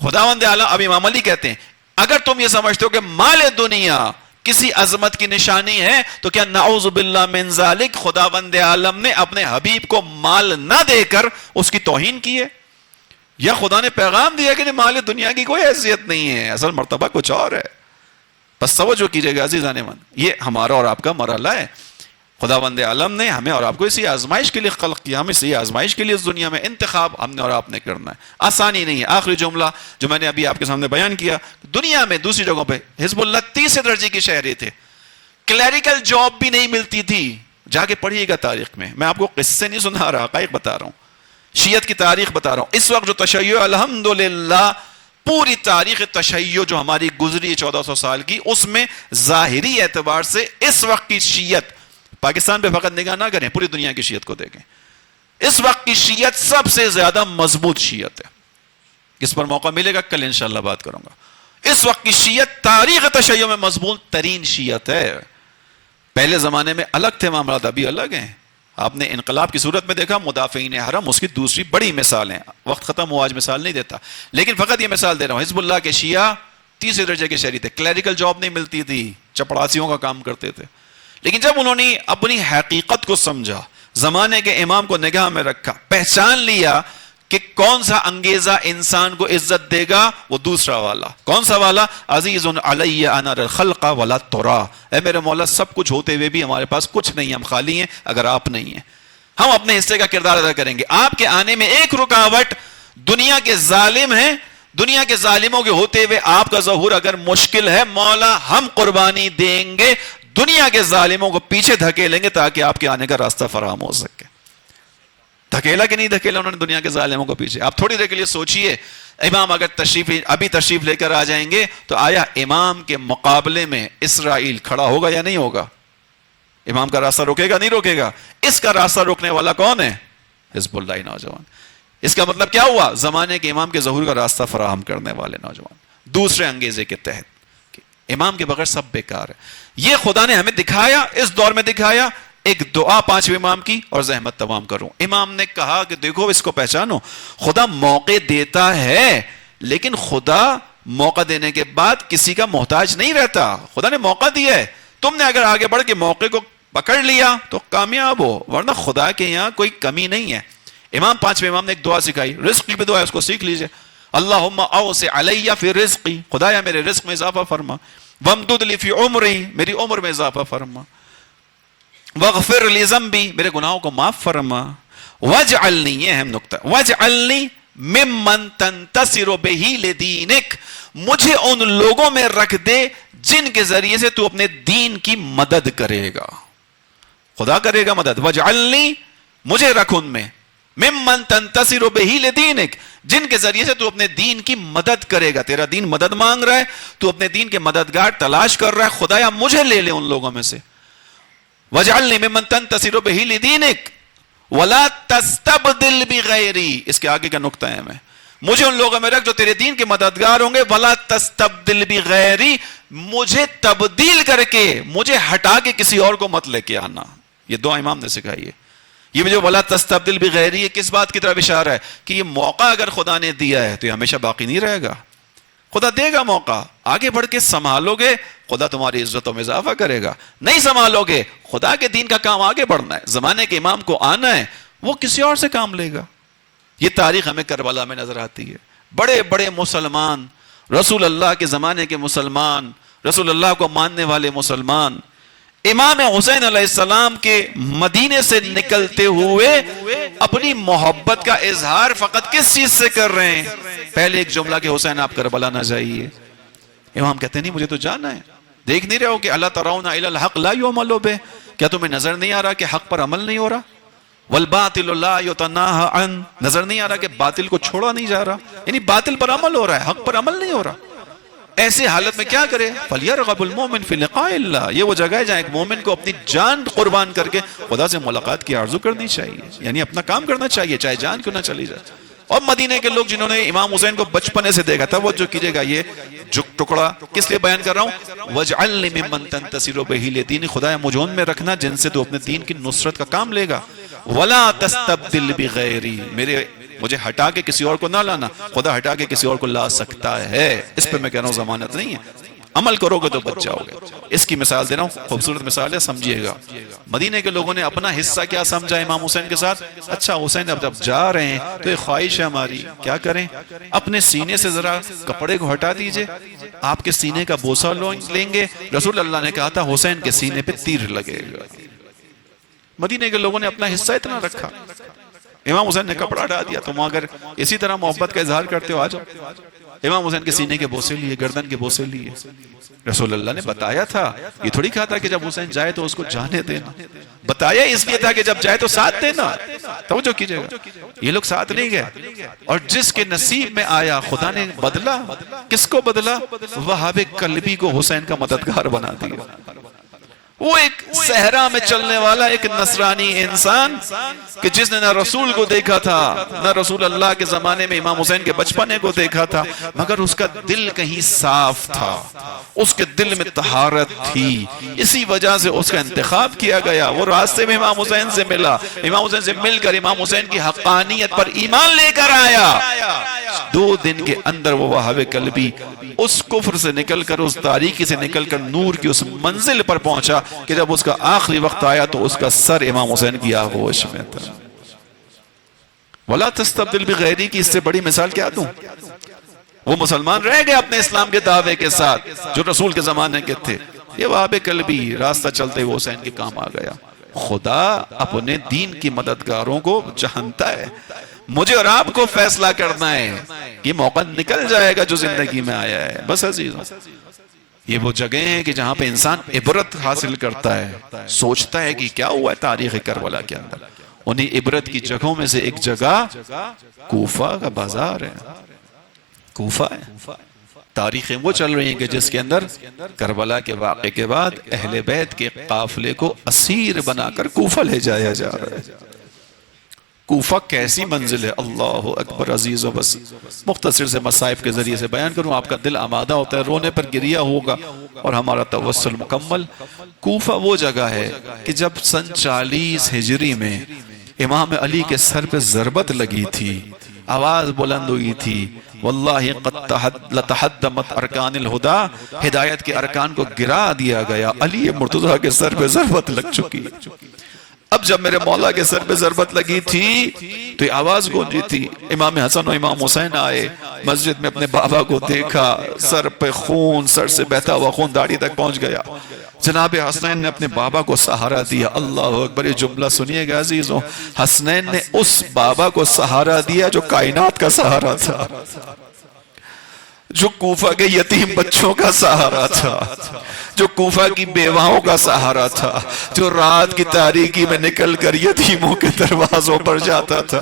خداوند عالم، اب امام علی کہتے ہیں اگر تم یہ سمجھتے ہو کہ مال دنیا کسی عظمت کی نشانی ہے تو کیا نعوذ باللہ من ذالک خداوند عالم نے اپنے حبیب کو مال نہ دے کر اس کی توہین کی ہے؟ یا خدا نے پیغام دیا کہ مال دنیا کی کوئی حیثیت نہیں ہے، اصل مرتبہ کچھ اور ہے. بس توجہ کیجئے گا عزیزان من، یہ ہمارا اور آپ کا مرحلہ ہے. خداوند عالم نے ہمیں اور آپ کو اسی آزمائش کے لیے خلق کیا. ہم اسی آزمائش کے لیے اس دنیا میں انتخاب ہم نے اور آپ نے کرنا ہے. آسانی نہیں ہے. آخری جملہ جو میں نے ابھی آپ کے سامنے بیان کیا، دنیا میں دوسری جگہوں پہ حزب اللہ تیسرے درجے کے شہری تھے. کلیریکل جاب بھی نہیں ملتی تھی. جا کے پڑھیے گا تاریخ میں. میں آپ کو قصے نہیں سنا رہا، حقائق بتا رہا ہوں، شیعت کی تاریخ بتا رہا ہوں. اس وقت جو تشیع الحمدللہ پوری تاریخ تشیع جو ہماری گزری 1400 سال کی، اس میں ظاہری اعتبار سے اس وقت کی شیعت، پاکستان پہ فقط نگاہ نہ کریں، پوری دنیا کی شیعت کو دیکھیں. اس وقت کی شیعت سب سے زیادہ مضبوط شیعت ہے. اس پر موقع ملے گا کل انشاءاللہ بات کروں گا. اس وقت کی شیعت تاریخ تشیع میں مضبوط ترین شیعت ہے. پہلے زمانے میں الگ تھے معاملات، ابھی الگ ہیں. آپ نے انقلاب کی صورت میں دیکھا مدافعین حرم اس کی دوسری بڑی مثال ہیں. وقت ختم ہوا، آج مثال نہیں دیتا، لیکن فقط یہ مثال دے رہا ہوں. حزب اللہ کے شیعہ تیسرے درجے کے شہری تھے. کلیریکل جاب نہیں ملتی تھی، چپڑاسیوں کا کام کرتے تھے. لیکن جب انہوں نے اپنی حقیقت کو سمجھا، زمانے کے امام کو نگاہ میں رکھا، پہچان لیا کہ کون سا انگیزہ انسان کو عزت دے گا، وہ دوسرا والا. کون سا والا؟ عزیز علی ان اری الخلق ولا ترا. اے میرے مولا سب کچھ ہوتے ہوئے بھی ہمارے پاس کچھ نہیں، ہم خالی ہیں اگر آپ نہیں ہیں. ہم اپنے حصے کا کردار ادا کریں گے. آپ کے آنے میں ایک رکاوٹ دنیا کے ظالم ہیں. دنیا کے ظالموں کے ہوتے ہوئے آپ کا ظہور اگر مشکل ہے، مولا ہم قربانی دیں گے، دنیا کے ظالموں کو پیچھے دھکیلیں گے تاکہ آپ کے آنے کا راستہ فراہم ہو سکے. دھکیلا کہ نہیں دھکیلا انہوں نے دنیا کے ظالموں کو پیچھے؟ آپ تھوڑی دیر کے لیے سوچئے، امام اگر ابھی تشریف لے کر آ جائیں گے تو آیا امام کے مقابلے میں اسرائیل کھڑا ہوگا یا نہیں ہوگا؟ امام کا راستہ روکے گا نہیں روکے گا؟ اس کا راستہ روکنے والا کون ہے؟ حزب اللہ نوجوان. اس کا مطلب کیا ہوا؟ زمانے کے امام کے ظہور کا راستہ فراہم کرنے والے نوجوان دوسرے انگیزے کے تحت. امام کے بغیر سب بیکار ہے. یہ خدا نے ہمیں دکھایا، اس دور میں دکھایا. ایک دعا پانچویں امام کی اور زحمت تمام کروں. امام نے کہا کہ دیکھو اس کو پہچانو، خدا موقع دیتا ہے لیکن خدا موقع دینے کے بعد کسی کا محتاج نہیں رہتا. خدا نے موقع دیا ہے، تم نے اگر آگے بڑھ کے موقع کو پکڑ لیا تو کامیاب ہو، ورنہ خدا کے یہاں کوئی کمی نہیں ہے. امام پانچویں امام نے ایک دعا سکھائی، رزق کی بھی دعا ہے، اس کو سیکھ لیجئے. اللہم اوسع علی فی رزقی، خدایا میرے رزق میں اضافہ فرما، وامدد لی فی عمری، میری عمر میں اضافہ فرما، واغفر لی ذنبی، میرے گناہوں کو معاف فرما، واجعلنی، یہ اہم نکتہ، واجعلنی ممن تنتصر بہ لدینک، مجھے ان لوگوں میں رکھ دے جن کے ذریعے سے تو اپنے دین کی مدد کرے گا، خدا کرے گا مدد، واجعلنی، مجھے رکھ ان میں، ممن تنتصر بہ لدینک، جن کے ذریعے سے تو اپنے دین کی مدد کرے گا، تیرا دین مدد مانگ رہا ہے، تو اپنے دین کے مددگار تلاش کر رہا ہے، خدایا مجھے لے لے ان لوگوں میں سے، وَاجْعَلْنِي مِمَّن تَنْتَصِرُ بِهِ لِدِينِكَ وَلَا تَسْتَبْدِلْ بِغَيْرِي، اس کے آگے کا نقطہ ہے، مجھے ان لوگوں میں رکھ جو تیرے دین کے مددگار ہوں گے، وَلَا تَسْتَبْدِلْ بِغَيْرِي، مجھے تبدیل کر کے، مجھے ہٹا کے کسی اور کو مت لے کے آنا، یہ دعا امام نے سکھائی ہے۔ یہ جو وَلَا تَسْتَبْدِلْ بِغَيْرِي، یہ کس بات کی طرف اشارہ ہے کہ یہ موقع اگر خدا نے دیا ہے تو یہ ہمیشہ باقی نہیں رہے گا، خدا دے گا موقع، آگے بڑھ کے سنبھالو گے خدا تمہاری عزتوں میں اضافہ کرے گا، نہیں سنبھالو گے خدا کے دین کا کام آگے بڑھنا ہے، زمانے کے امام کو آنا ہے، وہ کسی اور سے کام لے گا۔ یہ تاریخ ہمیں کربلا میں نظر آتی ہے، بڑے بڑے مسلمان، رسول اللہ کے زمانے کے مسلمان، رسول اللہ کو ماننے والے مسلمان، امام حسین علیہ السلام کے مدینے سے نکلتے ہوئے اپنی محبت کا اظہار فقط کس چیز سے کر رہے ہیں؟ پہلے ایک جملہ کہ حسین آپ کربلا نہ جائیے، امام کہتے ہیں نہیں مجھے تو جانا ہے، دیکھ نہیں رہے ہو کہ اللہ ترون الی الحق لا یعمل بہ، کیا تمہیں نظر نہیں آ رہا کہ حق پر عمل نہیں ہو رہا؟ والباطل لا یتناہی عن، نظر نہیں آ رہا کہ باطل کو چھوڑا نہیں جا رہا، یعنی باطل پر عمل ہو رہا ہے، حق پر عمل نہیں ہو رہا۔ ایسی حالت میں کیا کرے؟ فَلْيَرْغَبُ الْمُؤْمِنُ فِي لِقَاءِ اللَّهِ، یہ وہ جگہ ہے جہاں ایک مومن کو اپنی جان قربان کر کے خدا سے ملاقات کی آرزو کرنی چاہیے، یعنی اپنا کام کرنا چاہیے چاہے جان کیوں نہ چلی جائے۔ اور مدینہ کے لوگ جنہوں نے امام حسین کو بچپنے سے دیکھا تھا، وہ جو کیجئے گا، یہ ٹکڑا کس لیے بیان کر رہا ہوں، وَاجْعَلْنِي مِمَّن تَنْتَصِرُ بِهِ لِدِينِكَ، خدایا مجھے ان میں رکھنا جن سے تو اپنے دین کی نصرت کا کام لے گا، وَلَا تَسْتَبْدِلْ بِغَيْرِي، مجھے ہٹا کے کسی اور کو نہ لانا، خدا ہٹا کے کسی اور کو لا سکتا ہے، اس پہ میں کہہ رہا ہوں ضمانت نہیں ہے، عمل کرو گے تو بچ جاؤ گے۔ اس کی مثال دے رہا ہوں، خوبصورت مثال ہے، سمجھیے گا۔ مدینہ کے لوگوں نے اپنا حصہ کیا سمجھا امام حسین کے ساتھ؟ اچھا حسین اب جب جا رہے ہیں تو ایک خواہش ہے ہماری، کیا کریں؟ اپنے سینے سے ذرا کپڑے کو ہٹا دیجئے، آپ کے سینے کا بوسہ لیں گے، رسول اللہ نے کہا تھا حسین کے سینے پہ تیر لگے گا۔ مدینہ کے لوگوں نے اپنا حصہ اتنا رکھا، امام حسین نے کپڑا ہٹا دیا، تم اگر اسی طرح محبت کا اظہار کرتے ہو آ جاؤ۔ امام حسین کے سینے کے بوسے لیے، گردن کے بوسے لیے، رسول اللہ نے بتایا تھا، یہ تھوڑی کہا تھا کہ جب حسین جائے تو اس کو جانے دینا، بتایا اس لیے تھا کہ جب جائے تو ساتھ دینا، توجہ کیجئے گا، یہ لوگ ساتھ نہیں گئے، اور جس کے نصیب میں آیا خدا نے بدلا، کس کو بدلا؟ وہاب قلبی کو حسین کا مددگار بنا دیا۔ وہ ایک صحرا میں چلنے والا ایک نصرانی انسان کہ جس نے نہ رسول کو دیکھا تھا، نہ رسول اللہ کے زمانے میں امام حسین کے بچپنے کو دیکھا تھا، مگر اس کا دل کہیں صاف تھا، اس کے دل میں طہارت تھی، اسی وجہ سے اس کا انتخاب کیا گیا۔ وہ راستے میں امام حسین سے ملا، امام حسین سے مل کر امام حسین کی حقانیت پر ایمان لے کر آیا۔ 2 دن کے اندر وہ وہاب قلبی اس کفر سے نکل کر، اس تاریکی سے نکل کر نور کی اس منزل پر پہنچا کہ جب اس کا آخری وقت آیا تو اس کا سر امام حسین کی آغوش میں تھا۔ وَلَا تَسْتَبْدِلْ بِغَيْرِي کی اس سے بڑی مثال کیا دوں؟ وہ مسلمان رہ گئے اپنے اسلام کے دعوے کے ساتھ جو رسول کے زمانے کے تھے، یہ وہاب قلبی راستہ چلتے ہوئے حسین کے کام آ گیا۔ خدا اپنے دین کی مددگاروں کو جانتا ہے، مجھے اور آپ کو فیصلہ کرنا ہے، یہ موقع نکل جائے گا جو زندگی میں آیا ہے۔ بس عزیزوں، یہ وہ جگہ ہیں کہ جہاں پہ انسان عبرت حاصل کرتا ہے، سوچتا ہے کہ کیا ہوا ہے تاریخ کربلا کے اندر۔ انہیں عبرت کی جگہوں میں سے ایک جگہ کوفہ کا بازار ہے، کوفہ ہے۔ تاریخیں وہ چل رہی ہیں کہ جس کے اندر کربلا کے واقعے کے بعد اہل بیت کے قافلے کو اسیر بنا کر کوفہ لے جایا جا رہا ہے۔ کوفہ کیسی منزل ہے، اللہ اکبر عزیز و بس مختصر سے مصائب کے ذریعے سے بیان کروں، آپ کا دل آمادہ ہوتا ہے، رونے پر گریہ ہوگا اور ہمارا توسل مکمل۔ کوفہ وہ جگہ ہے کہ جب سن 40 ہجری میں امام علی کے سر پہ ضربت لگی تھی، آواز بلند ہوئی تھی، واللہ قد لتحدمت ارکان الہدا، ہدایت کے ارکان کو گرا دیا گیا، علی مرتضیٰ کے سر پہ ضربت لگ چکی، اب جب میرے مولا کے سر پہ ضربت لگی تھی تو یہ آواز گونجی تھی. امام حسن و امام حسین آئے, مسجد میں اپنے بابا کو دیکھا, سر پہ خون, سر سے بہتا ہوا خون داڑھی تک پہنچ گیا. جناب حسنین نے اپنے بابا کو سہارا دیا. اللہ اکبر, یہ جملہ سنیے گا عزیزوں, حسنین نے اس بابا کو سہارا دیا جو کائنات کا سہارا تھا, جو کوفہ کے یتیم بچوں کا سہارا تھا, جو کوفہ کی بیواؤں کا سہارا تھا, جو رات کی تاریکی میں نکل کر یتیموں کے دروازوں پر جاتا تھا,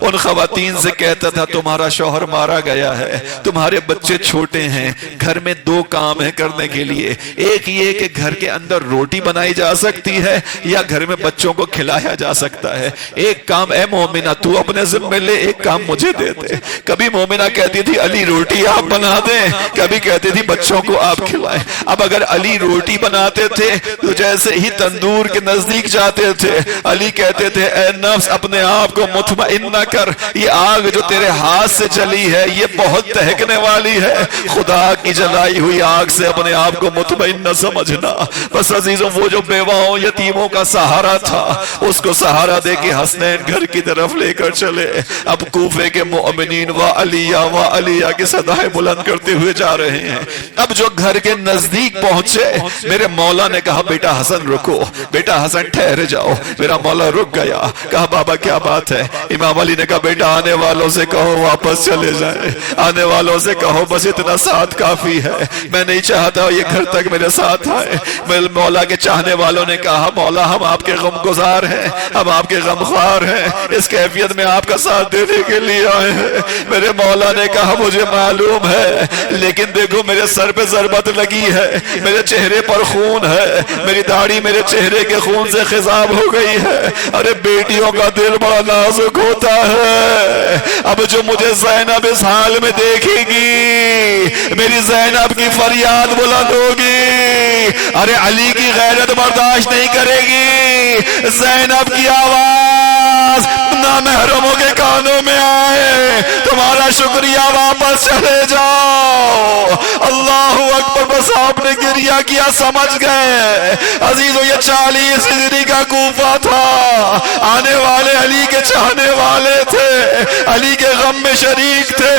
ان خواتین سے کہتا تھا تمہارا شوہر مارا گیا ہے, تمہارے بچے چھوٹے ہیں, گھر میں 2 کام ہیں کرنے کے لیے, ایک یہ کہ گھر کے اندر روٹی بنائی جا سکتی ہے یا گھر میں بچوں کو کھلایا جا سکتا ہے, ایک کام اے مومنہ تو اپنے ذمہ لے, ایک کام مجھے دے دے. کبھی مومنہ کہتی تھی علی روٹی آپ بنا دیں, کبھی کہتی تھی بچوں کو آپ کھلائیں. اب اگر علی روٹی بناتے تھے تو جیسے ہی تندور کے نزدیک جاتے تھے, علی کہتے تھے اے نفس اپنے آپ کو مطمئن نہ کر, یہ آگ جو تیرے ہاتھ سے جلی ہے یہ بہت دہکنے والی ہے, خدا کی جلائی ہوئی آگ سے اپنے آپ کو مطمئن نہ سمجھنا. بس عزیزوں, وہ جو بیواؤں یتیموں کا سہارا تھا اس کو سہارا دے کے حسنین گھر کی طرف لے کر چلے. اب کوفے کے مؤمنین و علیہ کی صدائیں بلند کرتے ہوئے جا رہے ہیں. اب جو گھر کے نزدیک پہنچے, میرے مولا نے کہا بیٹا حسن رکو, بیٹا حسن ٹھہر جاؤ. میرا مولا رک گیا, کہا بابا کیا بات ہے؟ امام علی نے کہا بیٹا آنے والوں سے کہو واپس چلے جائیں, آنے والوں سے کہو بس اتنا ساتھ کافی ہے, میں نہیں چاہتا یہ گھر تک میرے ساتھ آئے. میرے مولا کے چاہنے والوں نے کہا مولا ہم آپ کے غم گزار ہیں, ہم آپ کے غم خوار ہیں, اس کیفیت میں آپ کا ساتھ دینے کے لیے آئے ہیں. میرے مولا نے کہا مجھے معلوم ہے, لیکن دیکھو میرے سر پہ ضربت لگی ہے, میرے چہرے پر خون ہے, میری داڑھی میرے چہرے کے خون سے خضاب ہو گئی ہے. ارے بیٹیوں کا دل بڑا نازک ہوتا ہے. اب جو مجھے زینب اس حال میں دیکھے گی, میری زینب کی فریاد بلند ہوگی, ارے علی کی غیرت برداشت نہیں کرے گی. زینب کی آواز نامحرموں کے کانوں میں آئے, تمہارا شکریہ واپس چلے جاؤ. اللہ اکبر. بس آپ نے گریہ کیا, سمجھ گئے عزیزو یہ 40 ہجری کا کوفہ تھا, آنے والے علی کے چاہنے والے تھے, علی کے غم میں شریک تھے,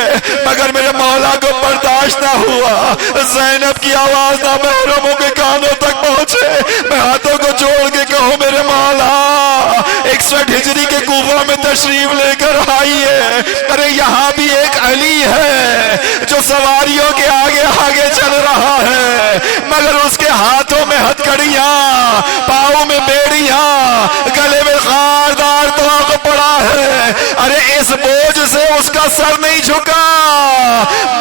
مگر میرے مولا کو برداشت نہ ہوا. زینب کی آواز نہ محرموں کے کانوں تک پہنچے. میں ہاتھوں کو جوڑ کے کہوں میرے مولا 61 ہجری کے کوفہ میں تشریف لے کر آئیے. ارے یہاں بھی ایک علی ہے جو سواریوں کے آگے آگے چل رہا ہے, مگر اس کے ہاتھوں میں ہتھکڑیاں, پاؤں میں بیڑیاں, گلے میں خاردار طوق پڑا ہے. ارے اس بوجھ سے اس کا سر نہیں جھکا,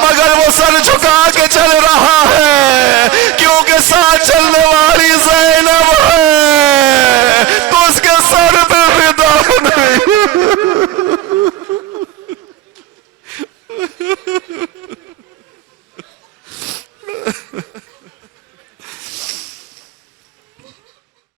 مگر وہ سر جھکا کے چل رہا ہے, کیونکہ ساتھ چلنے والی زینب ہے, تو اس کے سر پہ فدا نہیں.